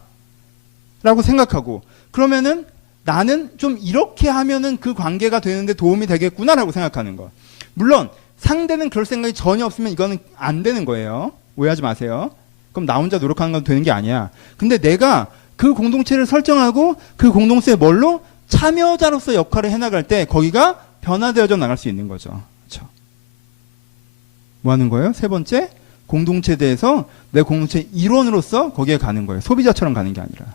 라고 생각하고, 그러면은 나는 좀 이렇게 하면은 그 관계가 되는데 도움이 되겠구나라고 생각하는 거. 물론 상대는 그럴 생각이 전혀 없으면 이거는 안 되는 거예요. 오해하지 마세요. 그럼 나 혼자 노력하는 건 되는 게 아니야. 근데 내가 그 공동체를 설정하고 그 공동체에 뭘로? 참여자로서 역할을 해나갈 때 거기가 변화되어져 나갈 수 있는 거죠. 그렇죠? 뭐 하는 거예요? 세 번째, 공동체에 대해서 내 공동체 일원으로서 거기에 가는 거예요. 소비자처럼 가는 게 아니라.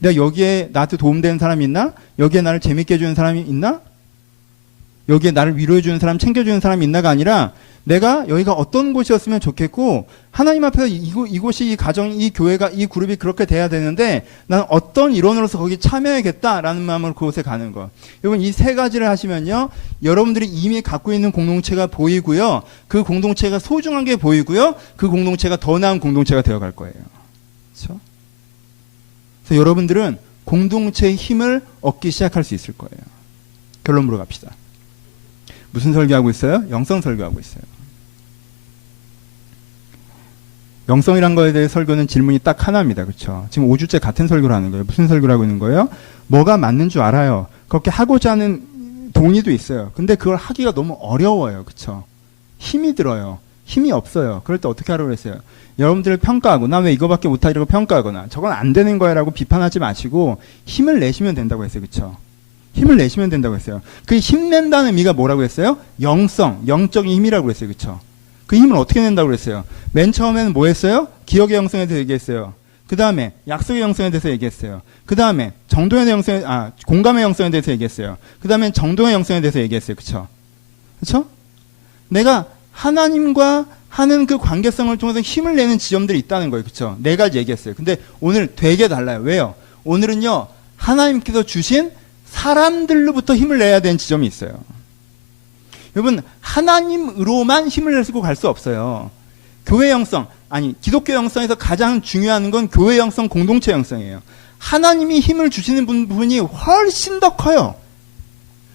내가 여기에 나한테 도움되는 사람이 있나? 여기에 나를 재밌게 해주는 사람이 있나? 여기에 나를 위로해주는 사람, 챙겨주는 사람이 있나가 아니라 내가 여기가 어떤 곳이었으면 좋겠고 하나님 앞에서 이곳이 이 가정, 이 교회가, 이 그룹이 그렇게 돼야 되는데 나는 어떤 일원으로서 거기 참여해야겠다라는 마음으로 그곳에 가는 거. 여러분 이 세 가지를 하시면요. 여러분들이 이미 갖고 있는 공동체가 보이고요. 그 공동체가 소중한 게 보이고요. 그 공동체가 더 나은 공동체가 되어갈 거예요. 그렇죠? 그래서 여러분들은 공동체의 힘을 얻기 시작할 수 있을 거예요. 결론으로 갑시다. 무슨 설교하고 있어요? 영성 설교하고 있어요. 영성이란 거에 대해 설교는 질문이 딱 하나입니다. 그렇죠? 지금 5주째 같은 설교를 하는 거예요. 무슨 설교를 하고 있는 거예요? 뭐가 맞는 줄 알아요. 그렇게 하고자 하는 동의도 있어요. 근데 그걸 하기가 너무 어려워요. 그렇죠? 힘이 들어요. 힘이 없어요. 그럴 때 어떻게 하라고 했어요? 여러분들을 평가하고 나 왜 이거밖에 못하지 이러고 평가하거나 저건 안 되는 거야 라고 비판하지 마시고 힘을 내시면 된다고 했어요. 그렇죠? 힘을 내시면 된다고 했어요. 그 힘낸다는 의미가 뭐라고 했어요? 영성, 영적인 힘이라고 했어요. 그렇죠? 그 힘을 어떻게 낸다고 그랬어요? 맨 처음에는 뭐 했어요? 기억의 영성에 대해서 얘기했어요. 그 다음에 약속의 영성에 대해서 얘기했어요. 그 다음에 정도의 영성에, 공감의 영성에 대해서 얘기했어요. 그 다음에 정도의 영성에 대해서 얘기했어요. 그쵸? 그쵸? 내가 하나님과 하는 그 관계성을 통해서 힘을 내는 지점들이 있다는 거예요. 그쵸? 네 가지 얘기했어요. 근데 오늘 되게 달라요. 왜요? 오늘은요, 하나님께서 주신 사람들로부터 힘을 내야 되는 지점이 있어요. 여러분 하나님으로만 힘을 내고 갈 수 없어요. 교회 영성, 기독교 영성에서 가장 중요한 건 교회 영성, 공동체 영성이에요. 하나님이 힘을 주시는 부분이 훨씬 더 커요.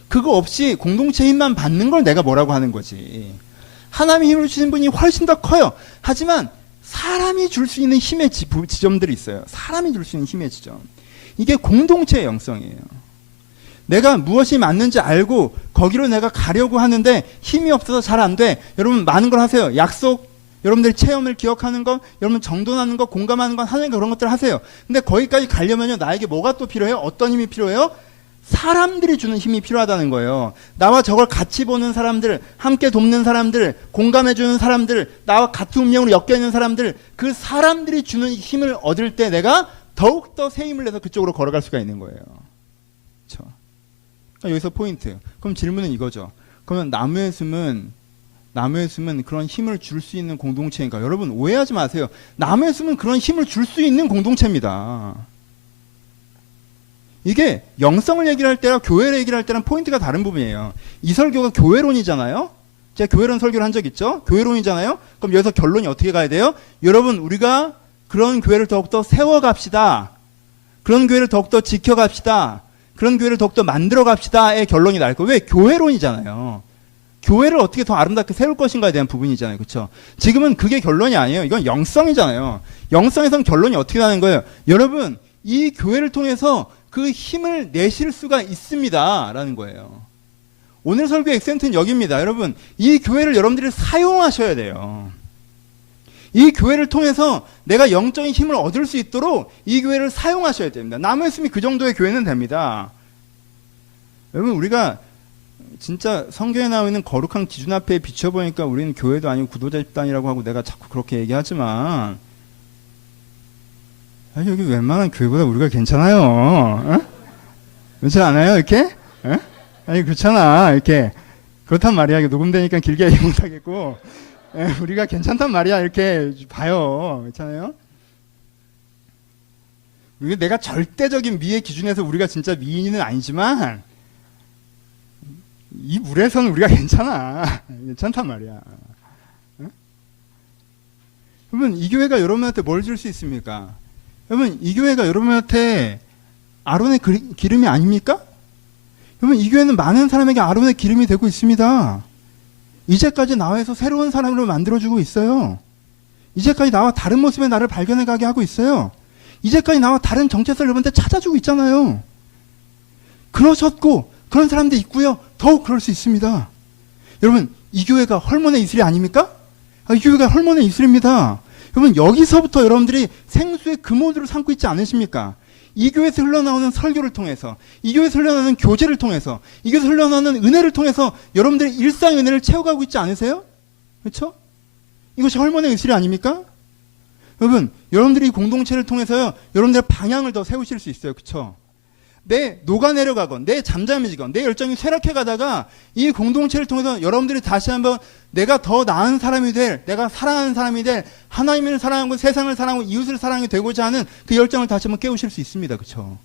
그거 없이 공동체 힘만 받는 걸 내가 뭐라고 하는 거지. 하나님이 힘을 주시는 분이 훨씬 더 커요. 하지만 사람이 줄 수 있는 힘의 지점들이 있어요. 사람이 줄 수 있는 힘의 지점. 이게 공동체의 영성이에요. 내가 무엇이 맞는지 알고 거기로 내가 가려고 하는데 힘이 없어서 잘 안 돼. 여러분 많은 걸 하세요. 약속, 여러분들 체험을 기억하는 것, 여러분 정돈하는 것, 공감하는 것, 하는 거 그런 것들 하세요. 근데 거기까지 가려면요. 나에게 뭐가 또 필요해요? 어떤 힘이 필요해요? 사람들이 주는 힘이 필요하다는 거예요. 나와 저걸 같이 보는 사람들, 함께 돕는 사람들, 공감해주는 사람들, 나와 같은 운명으로 엮여있는 사람들, 그 사람들이 주는 힘을 얻을 때 내가 더욱더 새 힘을 내서 그쪽으로 걸어갈 수가 있는 거예요. 그렇죠? 여기서 포인트. 그럼 질문은 이거죠. 그러면 나무의 숨은 그런 힘을 줄 수 있는 공동체인가? 여러분 오해하지 마세요. 나무의 숨은 그런 힘을 줄 수 있는 공동체입니다. 이게 영성을 얘기를 할 때랑 교회를 얘기를 할 때랑 포인트가 다른 부분이에요. 이 설교가 교회론이잖아요. 제가 교회론 설교를 한 적 있죠? 교회론이잖아요. 그럼 여기서 결론이 어떻게 가야 돼요? 여러분 우리가 그런 교회를 더욱더 세워갑시다. 그런 교회를 더욱더 지켜갑시다. 그런 교회를 더욱더 만들어 갑시다의 결론이 날 거예요. 왜? 교회론이잖아요. 교회를 어떻게 더 아름답게 세울 것인가에 대한 부분이잖아요. 그렇죠? 지금은 그게 결론이 아니에요. 이건 영성이잖아요. 영성에선 결론이 어떻게 나는 거예요? 여러분 이 교회를 통해서 그 힘을 내실 수가 있습니다. 라는 거예요. 오늘 설교의 액센트는 여기입니다. 여러분 이 교회를 여러분들이 사용하셔야 돼요. 이 교회를 통해서 내가 영적인 힘을 얻을 수 있도록 이 교회를 사용하셔야 됩니다. 나무의 숨이 그 정도의 교회는 됩니다. 여러분 우리가 진짜 성경에 나와 있는 거룩한 기준 앞에 비춰보니까 우리는 교회도 아니고 구도자 집단이라고 하고 내가 자꾸 그렇게 얘기하지만 여기 웬만한 교회보다 우리가 괜찮아요. 어? 그렇지 않아요? 이렇게? 어? 그렇잖아. 이렇게. 그렇단 말이야. 이게 녹음되니까 길게 얘기 못하겠고 우리가 괜찮단 말이야. 이렇게 봐요. 괜찮아요? 내가 절대적인 미의 기준에서 우리가 진짜 미인은 아니지만 이 물에서는 우리가 괜찮아. 괜찮단 말이야. 응? 여러분 이 교회가 여러분한테 뭘 줄 수 있습니까? 여러분 이 교회가 여러분한테 아론의 기름이 아닙니까? 여러분 이 교회는 많은 사람에게 아론의 기름이 되고 있습니다. 이제까지 나와서 새로운 사람으로 만들어주고 있어요. 이제까지 나와 다른 모습의 나를 발견해가게 하고 있어요. 이제까지 나와 다른 정체성을 여러분한테 찾아주고 있잖아요. 그러셨고 그런 사람도 있고요. 더욱 그럴 수 있습니다. 여러분 이 교회가 헐몬의 이슬이 아닙니까? 이 교회가 헐몬의 이슬입니다. 여러분 여기서부터 여러분들이 생수의 그 모드를 삼고 있지 않으십니까? 이 교회에서 흘러나오는 설교를 통해서, 이 교회에서 흘러나오는 교제를 통해서, 이 교회에서 흘러나오는 은혜를 통해서 여러분들의 일상 은혜를 채워가고 있지 않으세요? 그렇죠? 이것이 헐몬의 의실 아닙니까? 여러분, 여러분들이 이 공동체를 통해서요, 여러분들의 방향을 더 세우실 수 있어요. 그렇죠? 내 녹아내려가건, 내 잠잠해지건, 내 열정이 쇠락해 가다가 이 공동체를 통해서 여러분들이 다시 한번 내가 더 나은 사람이 될, 내가 사랑하는 사람이 될, 하나님을 사랑하고 세상을 사랑하고 이웃을 사랑하게 되고자 하는 그 열정을 다시 한번 깨우실 수 있습니다. 그렇죠?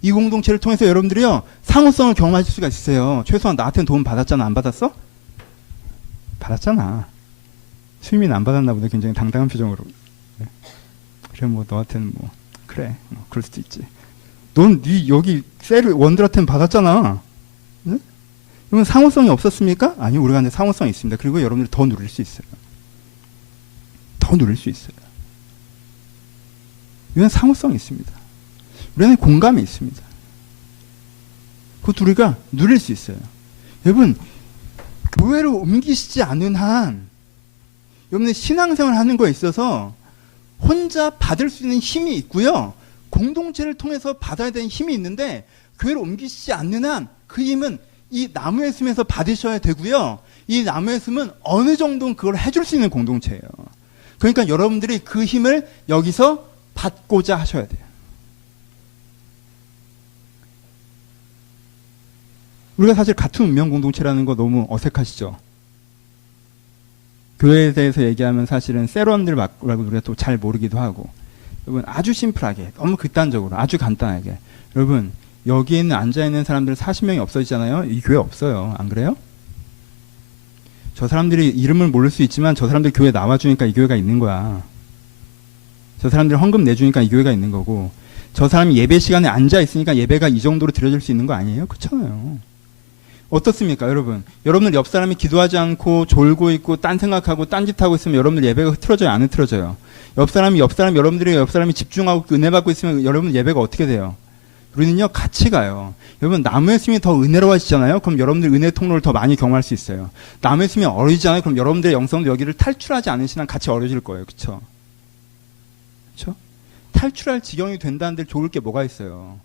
이 공동체를 통해서 여러분들이요, 상호성을 경험하실 수가 있어요. 최소한 나한테는 도움 받았잖아. 안 받았어? 받았잖아. 수임이는 안 받았나 보다. 굉장히 당당한 표정으로. 그래, 뭐 너한테는 뭐 그래, 뭐 그럴 수도 있지. 넌 네 여기 셀 원들한테는 받았잖아. 응? 그러면 상호성이 없었습니까? 아니요, 우리가 이제 상호성이 있습니다. 그리고 여러분들이 더 누릴 수 있어요. 더 누릴 수 있어요. 이건 상호성이 있습니다. 우리는 공감이 있습니다. 그것도 우리가 누릴 수 있어요. 여러분, 교회로 옮기시지 않는 한 여러분의 신앙생활 하는 거에 있어서 혼자 받을 수 있는 힘이 있고요, 공동체를 통해서 받아야 되는 힘이 있는데 교회를 옮기시지 않는 한 그 힘은 이 나무의 씀에서 받으셔야 되고요, 이 나무의 씀은 어느 정도는 그걸 해줄 수 있는 공동체예요. 그러니까 여러분들이 그 힘을 여기서 받고자 하셔야 돼요. 우리가 사실 같은 운명 공동체라는 거 너무 어색하시죠? 교회에 대해서 얘기하면 사실은 세론들라고 우리가 또 잘 모르기도 하고, 여러분 아주 심플하게, 너무 극단적으로, 아주 간단하게, 여러분 여기 있는 앉아있는 사람들 40명이 없어지잖아요. 이 교회 없어요. 안 그래요? 저 사람들이 이름을 모를 수 있지만 저 사람들 교회 나와주니까 이 교회가 있는 거야. 저 사람들 헌금 내주니까 이 교회가 있는 거고, 저 사람이 예배 시간에 앉아있으니까 예배가 이 정도로 드려질 수 있는 거 아니에요? 그렇잖아요. 어떻습니까, 여러분? 여러분들 옆 사람이 기도하지 않고 졸고 있고 딴 생각하고 딴짓하고 있으면 여러분들 예배가 흐트러져요, 안 흐트러져요? 여러분들이 옆 사람이 집중하고 은혜 받고 있으면 여러분 예배가 어떻게 돼요? 우리는요, 같이 가요. 여러분, 나무의 씀이 더 은혜로워지잖아요? 그럼 여러분들 은혜 통로를 더 많이 경험할 수 있어요. 나무의 씀이 어려지잖아요? 그럼 여러분들의 영성도 여기를 탈출하지 않으시면 같이 어려질 거예요. 그쵸? 그쵸? 탈출할 지경이 된다는 데 좋을 게 뭐가 있어요?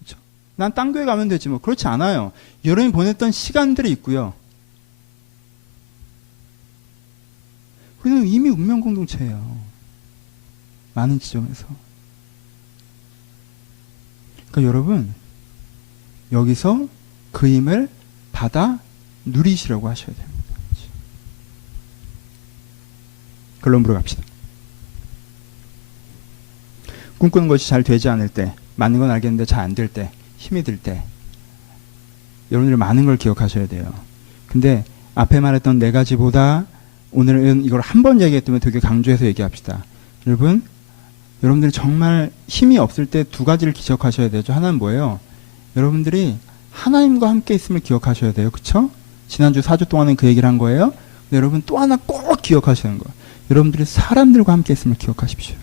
그쵸? 난 딴 교회 가면 되지 뭐. 그렇지 않아요. 여러분이 보냈던 시간들이 있고요. 우리는 이미 운명 공동체예요. 많은 지점에서. 그러니까 여러분, 여기서 그 힘을 받아 누리시려고 하셔야 됩니다. 결론부로 갑시다. 꿈꾸는 것이 잘 되지 않을 때, 맞는 건 알겠는데 잘 안 될 때, 힘이 들 때, 여러분들이 많은 걸 기억하셔야 돼요. 근데 앞에 말했던 네 가지보다 오늘은 이걸 한 번 얘기했기 때문에 되게 강조해서 얘기합시다. 여러분들이 정말 힘이 없을 때 두 가지를 기억하셔야 되죠. 하나는 뭐예요? 여러분들이 하나님과 함께 있음을 기억하셔야 돼요. 그쵸? 지난주 4주 동안은 그 얘기를 한 거예요. 근데 여러분 또 하나 꼭 기억하시는 거예요. 여러분들이 사람들과 함께 있음을 기억하십시오.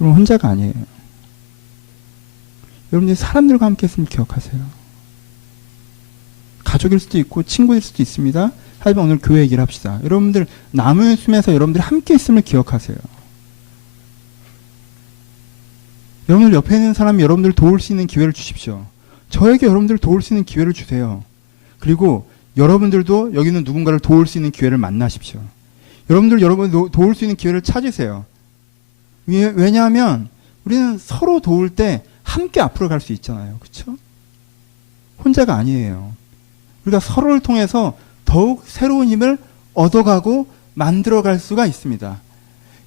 여러분 혼자가 아니에요. 여러분들이 사람들과 함께 있음을 기억하세요. 가족일 수도 있고 친구일 수도 있습니다. 하지만 오늘 교회 얘기를 합시다. 여러분들 나무의 씀에서 여러분들이 함께 있음을 기억하세요. 여러분들 옆에 있는 사람이 여러분들을 도울 수 있는 기회를 주십시오. 저에게 여러분들을 도울 수 있는 기회를 주세요. 그리고 여러분들도 여기 있는 누군가를 도울 수 있는 기회를 만나십시오. 여러분들 도울 수 있는 기회를 찾으세요. 왜냐하면 우리는 서로 도울 때 함께 앞으로 갈 수 있잖아요. 그렇죠? 혼자가 아니에요. 우리가 서로를 통해서 더욱 새로운 힘을 얻어가고 만들어갈 수가 있습니다.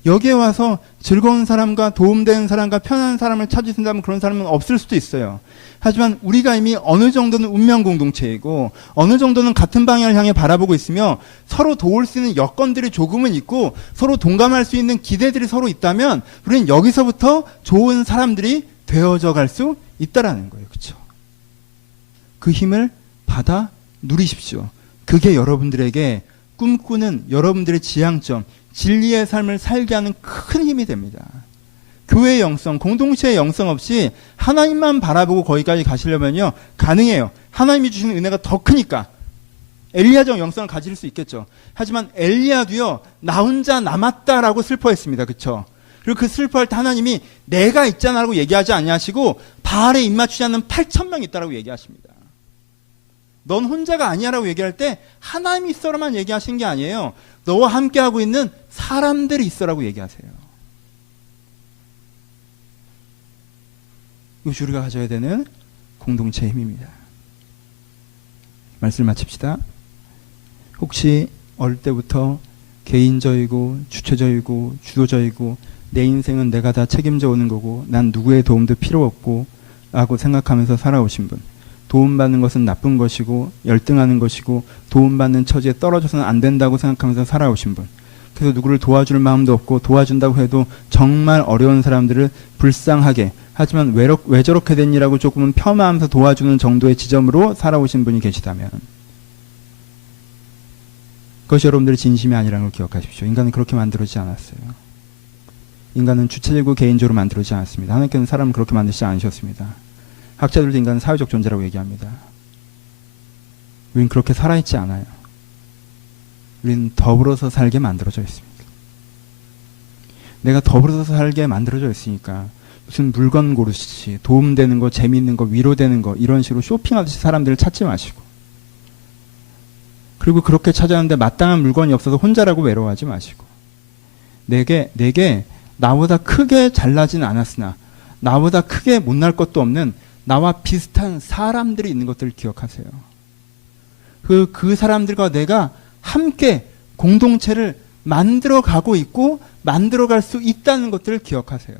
여기에 와서 즐거운 사람과 도움되는 사람과 편안한 사람을 찾으신다면 그런 사람은 없을 수도 있어요. 하지만 우리가 이미 어느 정도는 운명 공동체이고 어느 정도는 같은 방향을 향해 바라보고 있으며 서로 도울 수 있는 여건들이 조금은 있고 서로 동감할 수 있는 기대들이 서로 있다면 우리는 여기서부터 좋은 사람들이 되어져 갈 수 있다라는 거예요. 그렇죠? 그 힘을 받아 누리십시오. 그게 여러분들에게 꿈꾸는 여러분들의 지향점, 진리의 삶을 살게 하는 큰 힘이 됩니다. 교회의 영성, 공동체의 영성 없이 하나님만 바라보고 거기까지 가시려면요, 가능해요. 하나님이 주시는 은혜가 더 크니까. 엘리야적 영성을 가질 수 있겠죠. 하지만 엘리야도요, 나 혼자 남았다라고 슬퍼했습니다. 그렇죠? 그리고 그 슬퍼할 때 하나님이 내가 있잖아라고 얘기하지 아니하시고 바알에 입맞추지 않는 8,000명 있다라고 얘기하십니다. 넌 혼자가 아니야라고 얘기할 때 하나님이 있어라만 얘기하시는 게 아니에요. 너와 함께하고 있는 사람들이 있어라고 얘기하세요. 이것이 우리가 가져야 되는 공동체의 힘입니다. 말씀을 마칩시다. 혹시 어릴 때부터 개인적이고 주체적이고 주도적이고 내 인생은 내가 다 책임져 오는 거고 난 누구의 도움도 필요 없고 라고 생각하면서 살아오신 분, 도움받는 것은 나쁜 것이고 열등하는 것이고 도움받는 처지에 떨어져서는 안 된다고 생각하면서 살아오신 분, 그래서 누구를 도와줄 마음도 없고 도와준다고 해도 정말 어려운 사람들을 불쌍하게 하지만 왜 저렇게 됐니라고 조금은 폄하하면서 도와주는 정도의 지점으로 살아오신 분이 계시다면 그것이 여러분들의 진심이 아니라는 걸 기억하십시오. 인간은 그렇게 만들어지지 않았어요. 인간은 주체적이고 개인적으로 만들어지지 않았습니다. 하나님께서는 사람을 그렇게 만드시지 않으셨습니다. 학자들도 인간은 사회적 존재라고 얘기합니다. 우리는 그렇게 살아있지 않아요. 우리는 더불어서 살게 만들어져 있습니다. 내가 더불어서 살게 만들어져 있으니까 무슨 물건 고르시지 도움되는 거, 재미있는 거, 위로되는 거 이런 식으로 쇼핑하듯이 사람들을 찾지 마시고, 그리고 그렇게 찾아왔는데 마땅한 물건이 없어서 혼자라고 외로워하지 마시고, 내게 나보다 크게 잘나진 않았으나 나보다 크게 못날 것도 없는 나와 비슷한 사람들이 있는 것들을 기억하세요. 그 사람들과 내가 함께 공동체를 만들어가고 있고 만들어갈 수 있다는 것들을 기억하세요.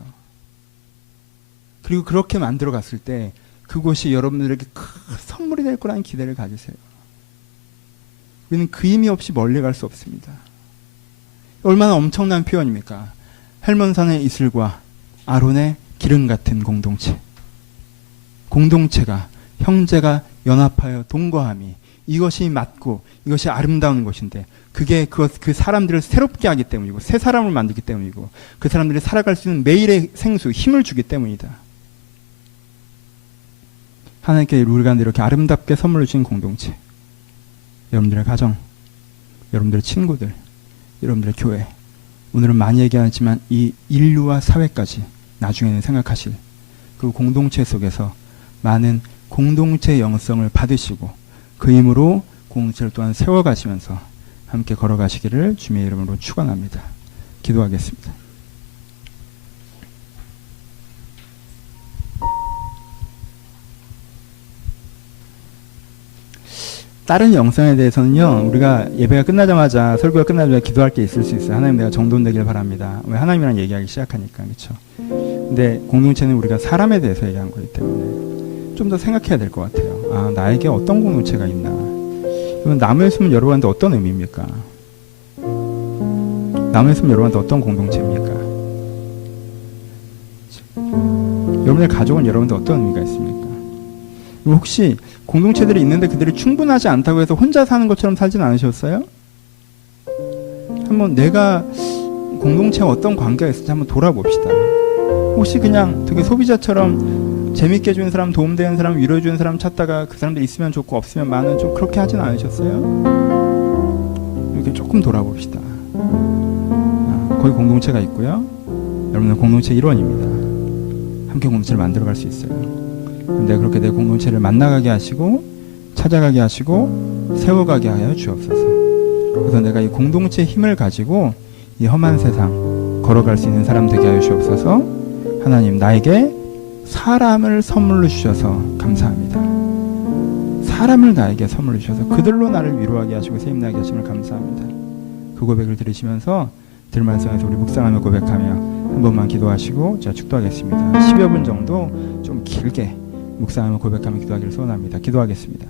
그리고 그렇게 만들어갔을 때 그곳이 여러분들에게 큰 선물이 될 거라는 기대를 가지세요. 우리는 그 의미 없이 멀리 갈 수 없습니다. 얼마나 엄청난 표현입니까? 헬몬산의 이슬과 아론의 기름 같은 공동체. 공동체가, 형제가 연합하여 동거함이, 이것이 맞고 이것이 아름다운 것인데 그게 그 사람들을 새롭게 하기 때문이고 새 사람을 만들기 때문이고 그 사람들이 살아갈 수 있는 매일의 생수, 힘을 주기 때문이다. 하나님께 우리가 이렇게 아름답게 선물로 주신 공동체, 여러분들의 가정, 여러분들의 친구들, 여러분들의 교회, 오늘은 많이 얘기하지만 이 인류와 사회까지 나중에는 생각하실 그 공동체 속에서 많은 공동체의 영성을 받으시고 그 힘으로 공동체를 또한 세워가시면서 함께 걸어가시기를 주님의 이름으로 축원합니다. 기도하겠습니다. 다른 영성에 대해서는요, 우리가 예배가 끝나자마자, 설교가 끝나자마자 기도할 게 있을 수 있어요. 하나님, 내가 정돈되길 바랍니다. 왜? 하나님이랑 얘기하기 시작하니까. 그렇죠? 근데 공동체는 우리가 사람에 대해서 얘기한 거기 때문에 좀 더 생각해야 될 것 같아요. 아, 나에게 어떤 공동체가 있나. 그러면 남의 숨은 여러분한테 어떤 의미입니까? 남의 숨은 여러분한테 어떤 공동체입니까? 여러분의 가족은 여러분한테 어떤 의미가 있습니까? 혹시 공동체들이 있는데 그들이 충분하지 않다고 해서 혼자 사는 것처럼 살진 않으셨어요? 한번 내가 공동체와 어떤 관계가 있을지 한번 돌아봅시다. 혹시 그냥 되게 소비자처럼 재밌게 해주는 사람, 도움되는 사람, 위로해주는 사람 찾다가 그 사람들 있으면 좋고 없으면 많은, 좀 그렇게 하진 않으셨어요? 이렇게 조금 돌아봅시다. 거기 공동체가 있고요. 여러분은 공동체 일원입니다. 함께 공동체를 만들어갈 수 있어요. 근데 그렇게 내 공동체를 만나가게 하시고 찾아가게 하시고 세워가게 하여 주옵소서. 그래서 내가 이 공동체의 힘을 가지고 이 험한 세상 걸어갈 수 있는 사람 되게 하여 주옵소서. 하나님, 나에게 사람을 선물로 주셔서 감사합니다. 사람을 나에게 선물로 주셔서 그들로 나를 위로하게 하시고 세임나게 하심을 감사합니다. 그 고백을 들으시면서 들 말씀에서 우리 묵상하며 고백하며 한 번만 기도하시고 제가 축도하겠습니다. 10여 분 정도 좀 길게 묵상하며 고백하며 기도하기를 소원합니다. 기도하겠습니다.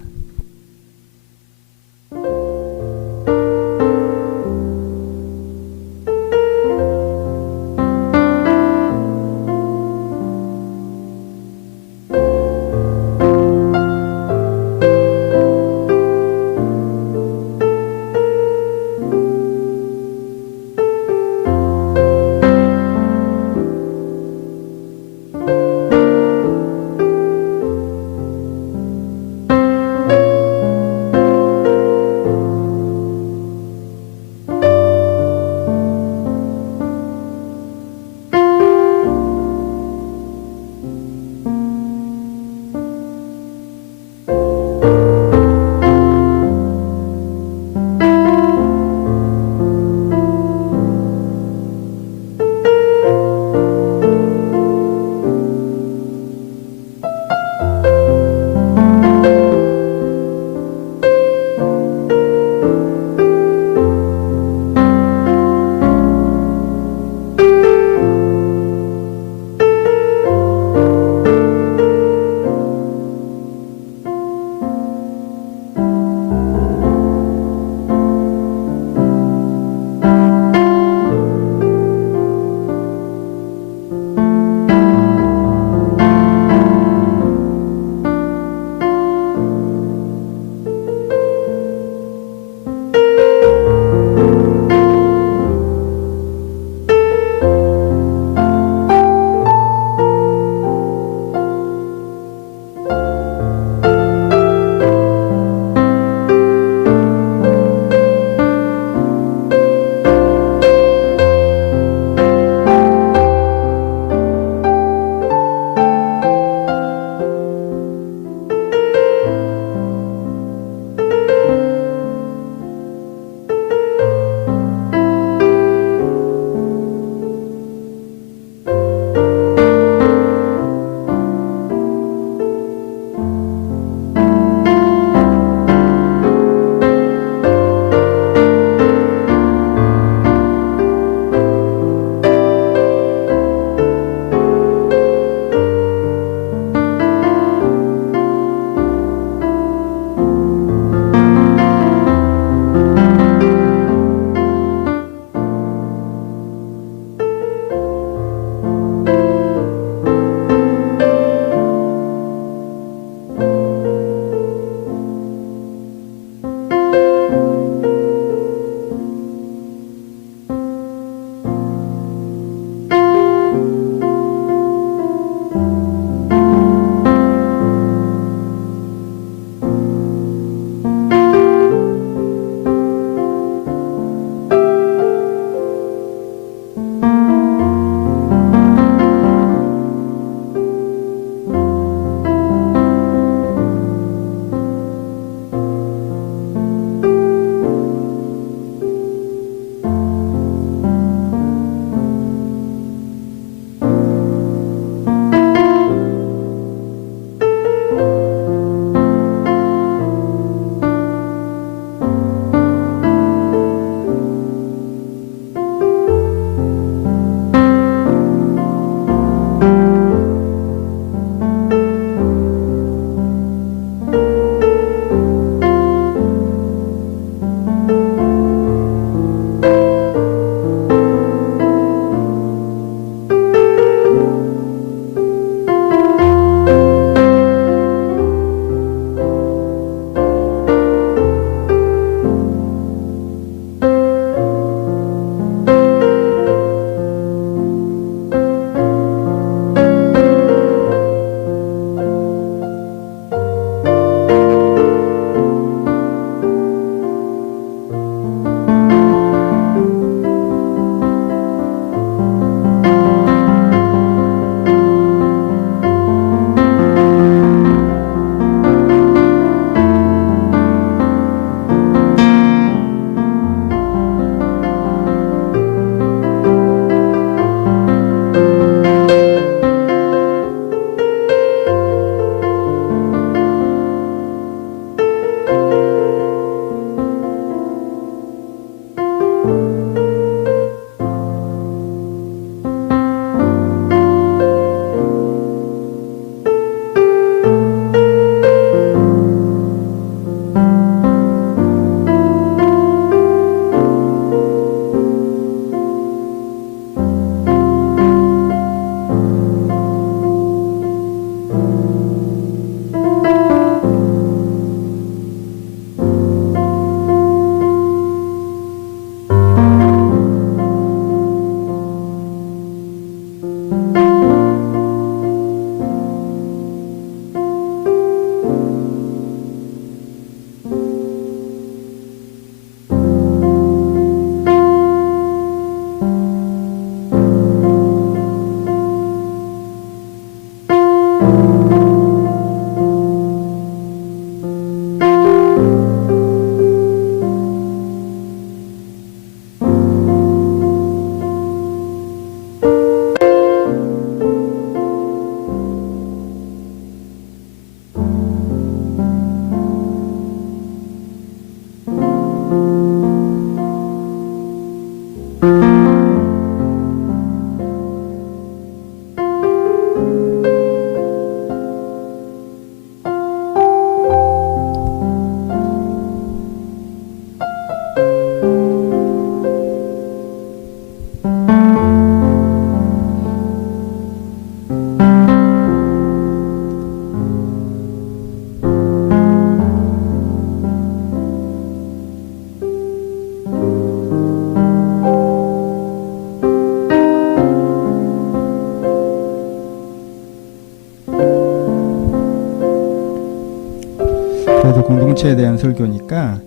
공동체에 대한 설교니까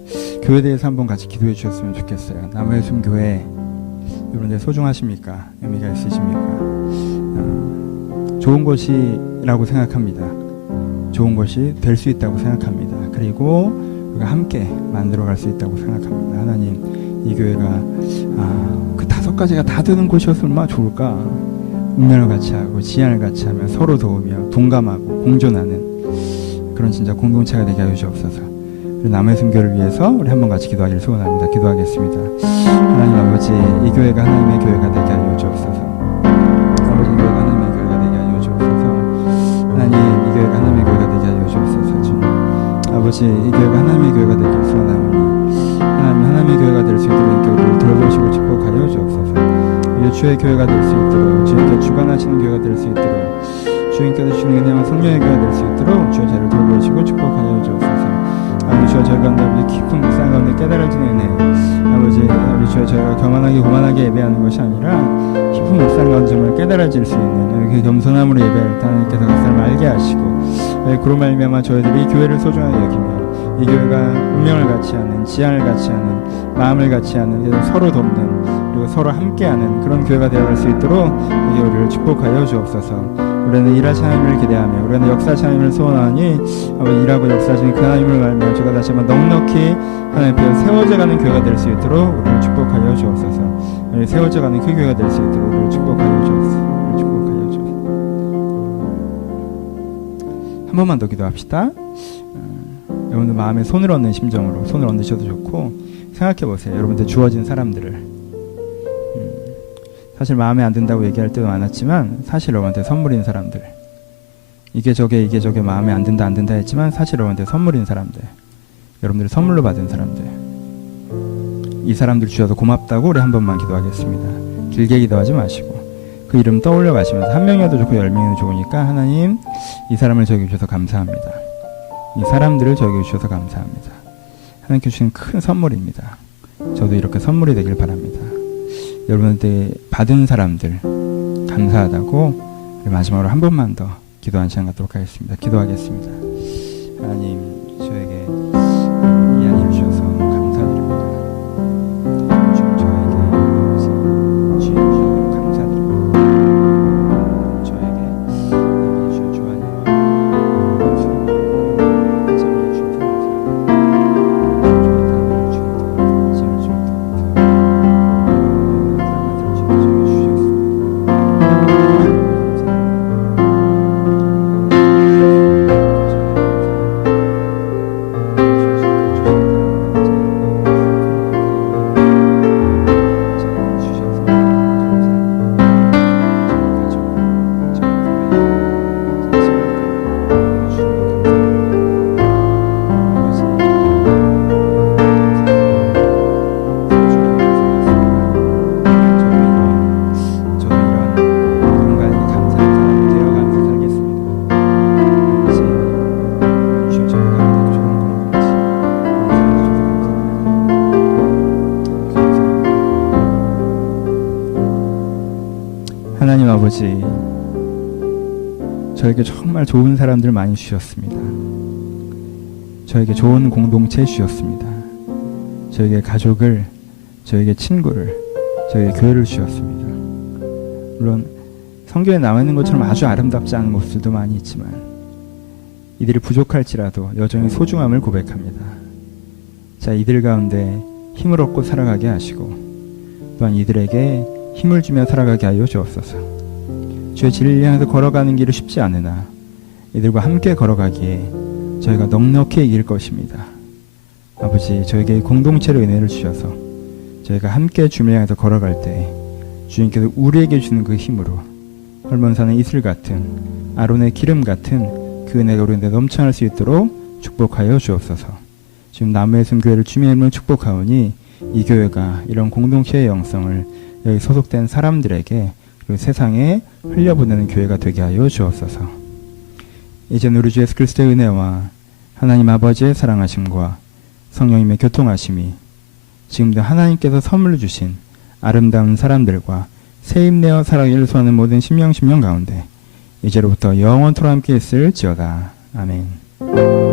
교회에 대해서 한번 같이 기도해 주셨으면 좋겠어요. 남해순 교회 여러분들 소중하십니까? 의미가 있으십니까? 좋은 곳이라고 생각합니다. 좋은 것이 될 수 있다고 생각합니다. 그리고 우리가 함께 만들어갈 수 있다고 생각합니다. 하나님, 이 교회가 그 5가지가 다 되는 곳이었으면 얼마나 좋을까. 운명을 같이 하고 지향을 같이 하며 서로 도우며 동감하고 공존하는 그런 진짜 공동체가 되게 하여 주옵소서. 남의 순교를 위해서 우리 한번 같이 기도하기를 소원합니다. 기도하겠습니다. 하나님 아버지, 이 교회가 하나님의 교회가 되게 하여 주옵소서. 아버지, 이 교회가 하나님의 교회가 되게 하여 주옵소서. 하나님, 이 교회가 하나님의 교회가 되게 하여 주옵소서. 주님 아버지, 이 교회가 하나님의 교회가 되기를 소원하오니 하나님, 하나님의 교회가 될 수 있도록 우리를 돌보시고 축복하여 주옵소서. 우리 주의 교회가 될 수 있도록, 주님께서 주관하시는 교회가 될 수 있도록, 주님께서 주시는 은혜와 성령의 교회가 될 수 있도록 주의 자를 돌보시고 축복하여 주옵소서. 아버지, 주여 저희 가운데 우리 깊은 묵상 가운데 깨달아지는 은혜, 아버지, 우리 주여 저희가 교만하게 고만하게 예배하는 것이 아니라 깊은 묵상 가운데 정말 깨달아질 수 있는 그 겸손함으로 예배할 때 하나님께서 각사를 알게 하시고, 그로 말미암아 저희들이 이 교회를 소중하게 여기며 이 교회가 운명을 같이 하는, 지향을 같이 하는, 마음을 같이 하는, 그래서 서로 돕는, 그리고 서로 함께하는 그런 교회가 되어갈 수 있도록 이 교회를 축복하여 주옵소서. 우리는 일하신 하나님을 기대하며 우리는 역사하신 하나님을 소원하니 아버지, 일하고 역사하신 그 하나님을 말며 제가 다시 한번 넉넉히 하나님 앞에 세워져가는 교회가 될 수 있도록 우리를 축복하여 주옵소서. 우리 세워져가는 그 교회가 될 수 있도록 우리를 축복하여 주옵소서. 우리를 축복하여 주옵소서. 한 번만 더 기도합시다. 여러분들 마음에 손을 얹는 심정으로 손을 얹으셔도 좋고, 생각해 보세요. 여러분들 주어진 사람들을 사실 마음에 안 든다고 얘기할 때도 많았지만 사실 여러분한테 선물인 사람들, 이게 저게 마음에 안 든다 했지만 사실 여러분한테 선물인 사람들, 여러분들이 선물로 받은 사람들, 이 사람들 주셔서 고맙다고 우리 한 번만 기도하겠습니다. 길게 기도하지 마시고 그 이름 떠올려 가시면서, 한 명이라도 좋고 10명이라도 좋으니까 하나님, 이 사람을 저에게 주셔서 감사합니다. 이 사람들을 저에게 주셔서 감사합니다. 하나님께 주신 큰 선물입니다. 저도 이렇게 선물이 되길 바랍니다. 여러분한테 받은 사람들 감사하다고 마지막으로 한 번만 더 기도한 시간 갖도록 하겠습니다. 기도하겠습니다. 하나님, 저에게 이 안을 주셔서 감사드립니다. 주님, 저에게 주님 주셔서 감사드립니다. 저에게 아버지 주여 주안이와 주님 주셔서 하나님 아버지, 저에게 정말 좋은 사람들 많이 주셨습니다. 저에게 좋은 공동체 주셨습니다. 저에게 가족을, 저에게 친구를, 저에게 교회를 주셨습니다. 물론 성경에 나와 있는 것처럼 아주 아름답지 않은 모습들도 많이 있지만 이들이 부족할지라도 여전히 소중함을 고백합니다. 자, 이들 가운데 힘을 얻고 살아가게 하시고 또한 이들에게 힘을 주며 살아가게 하여 주옵소서. 주의 진리를 향해서 걸어가는 길이 쉽지 않으나 이들과 함께 걸어가기에 저희가 넉넉히 이길 것입니다. 아버지, 저에게 공동체로 은혜를 주셔서 저희가 함께 주님을 향해서 걸어갈 때 주님께서 우리에게 주는 그 힘으로 헐몬산의 이슬 같은, 아론의 기름 같은 그 은혜가 우리한테 넘쳐날 수 있도록 축복하여 주옵소서. 지금 남해의 교회를 주님의 이름으로 축복하오니 이 교회가 이런 공동체의 영성을 여기 소속된 사람들에게 그리고 세상에 흘려보내는 교회가 되게 하여 주옵소서. 이제 우리 주 예수 그리스도의 은혜와 하나님 아버지의 사랑하심과 성령님의 교통하심이 지금도 하나님께서 선물로 주신 아름다운 사람들과 새 힘내어 살아가기를 소원하는 모든 심령 가운데 이제로부터 영원토록 함께 있을지어다. 아멘.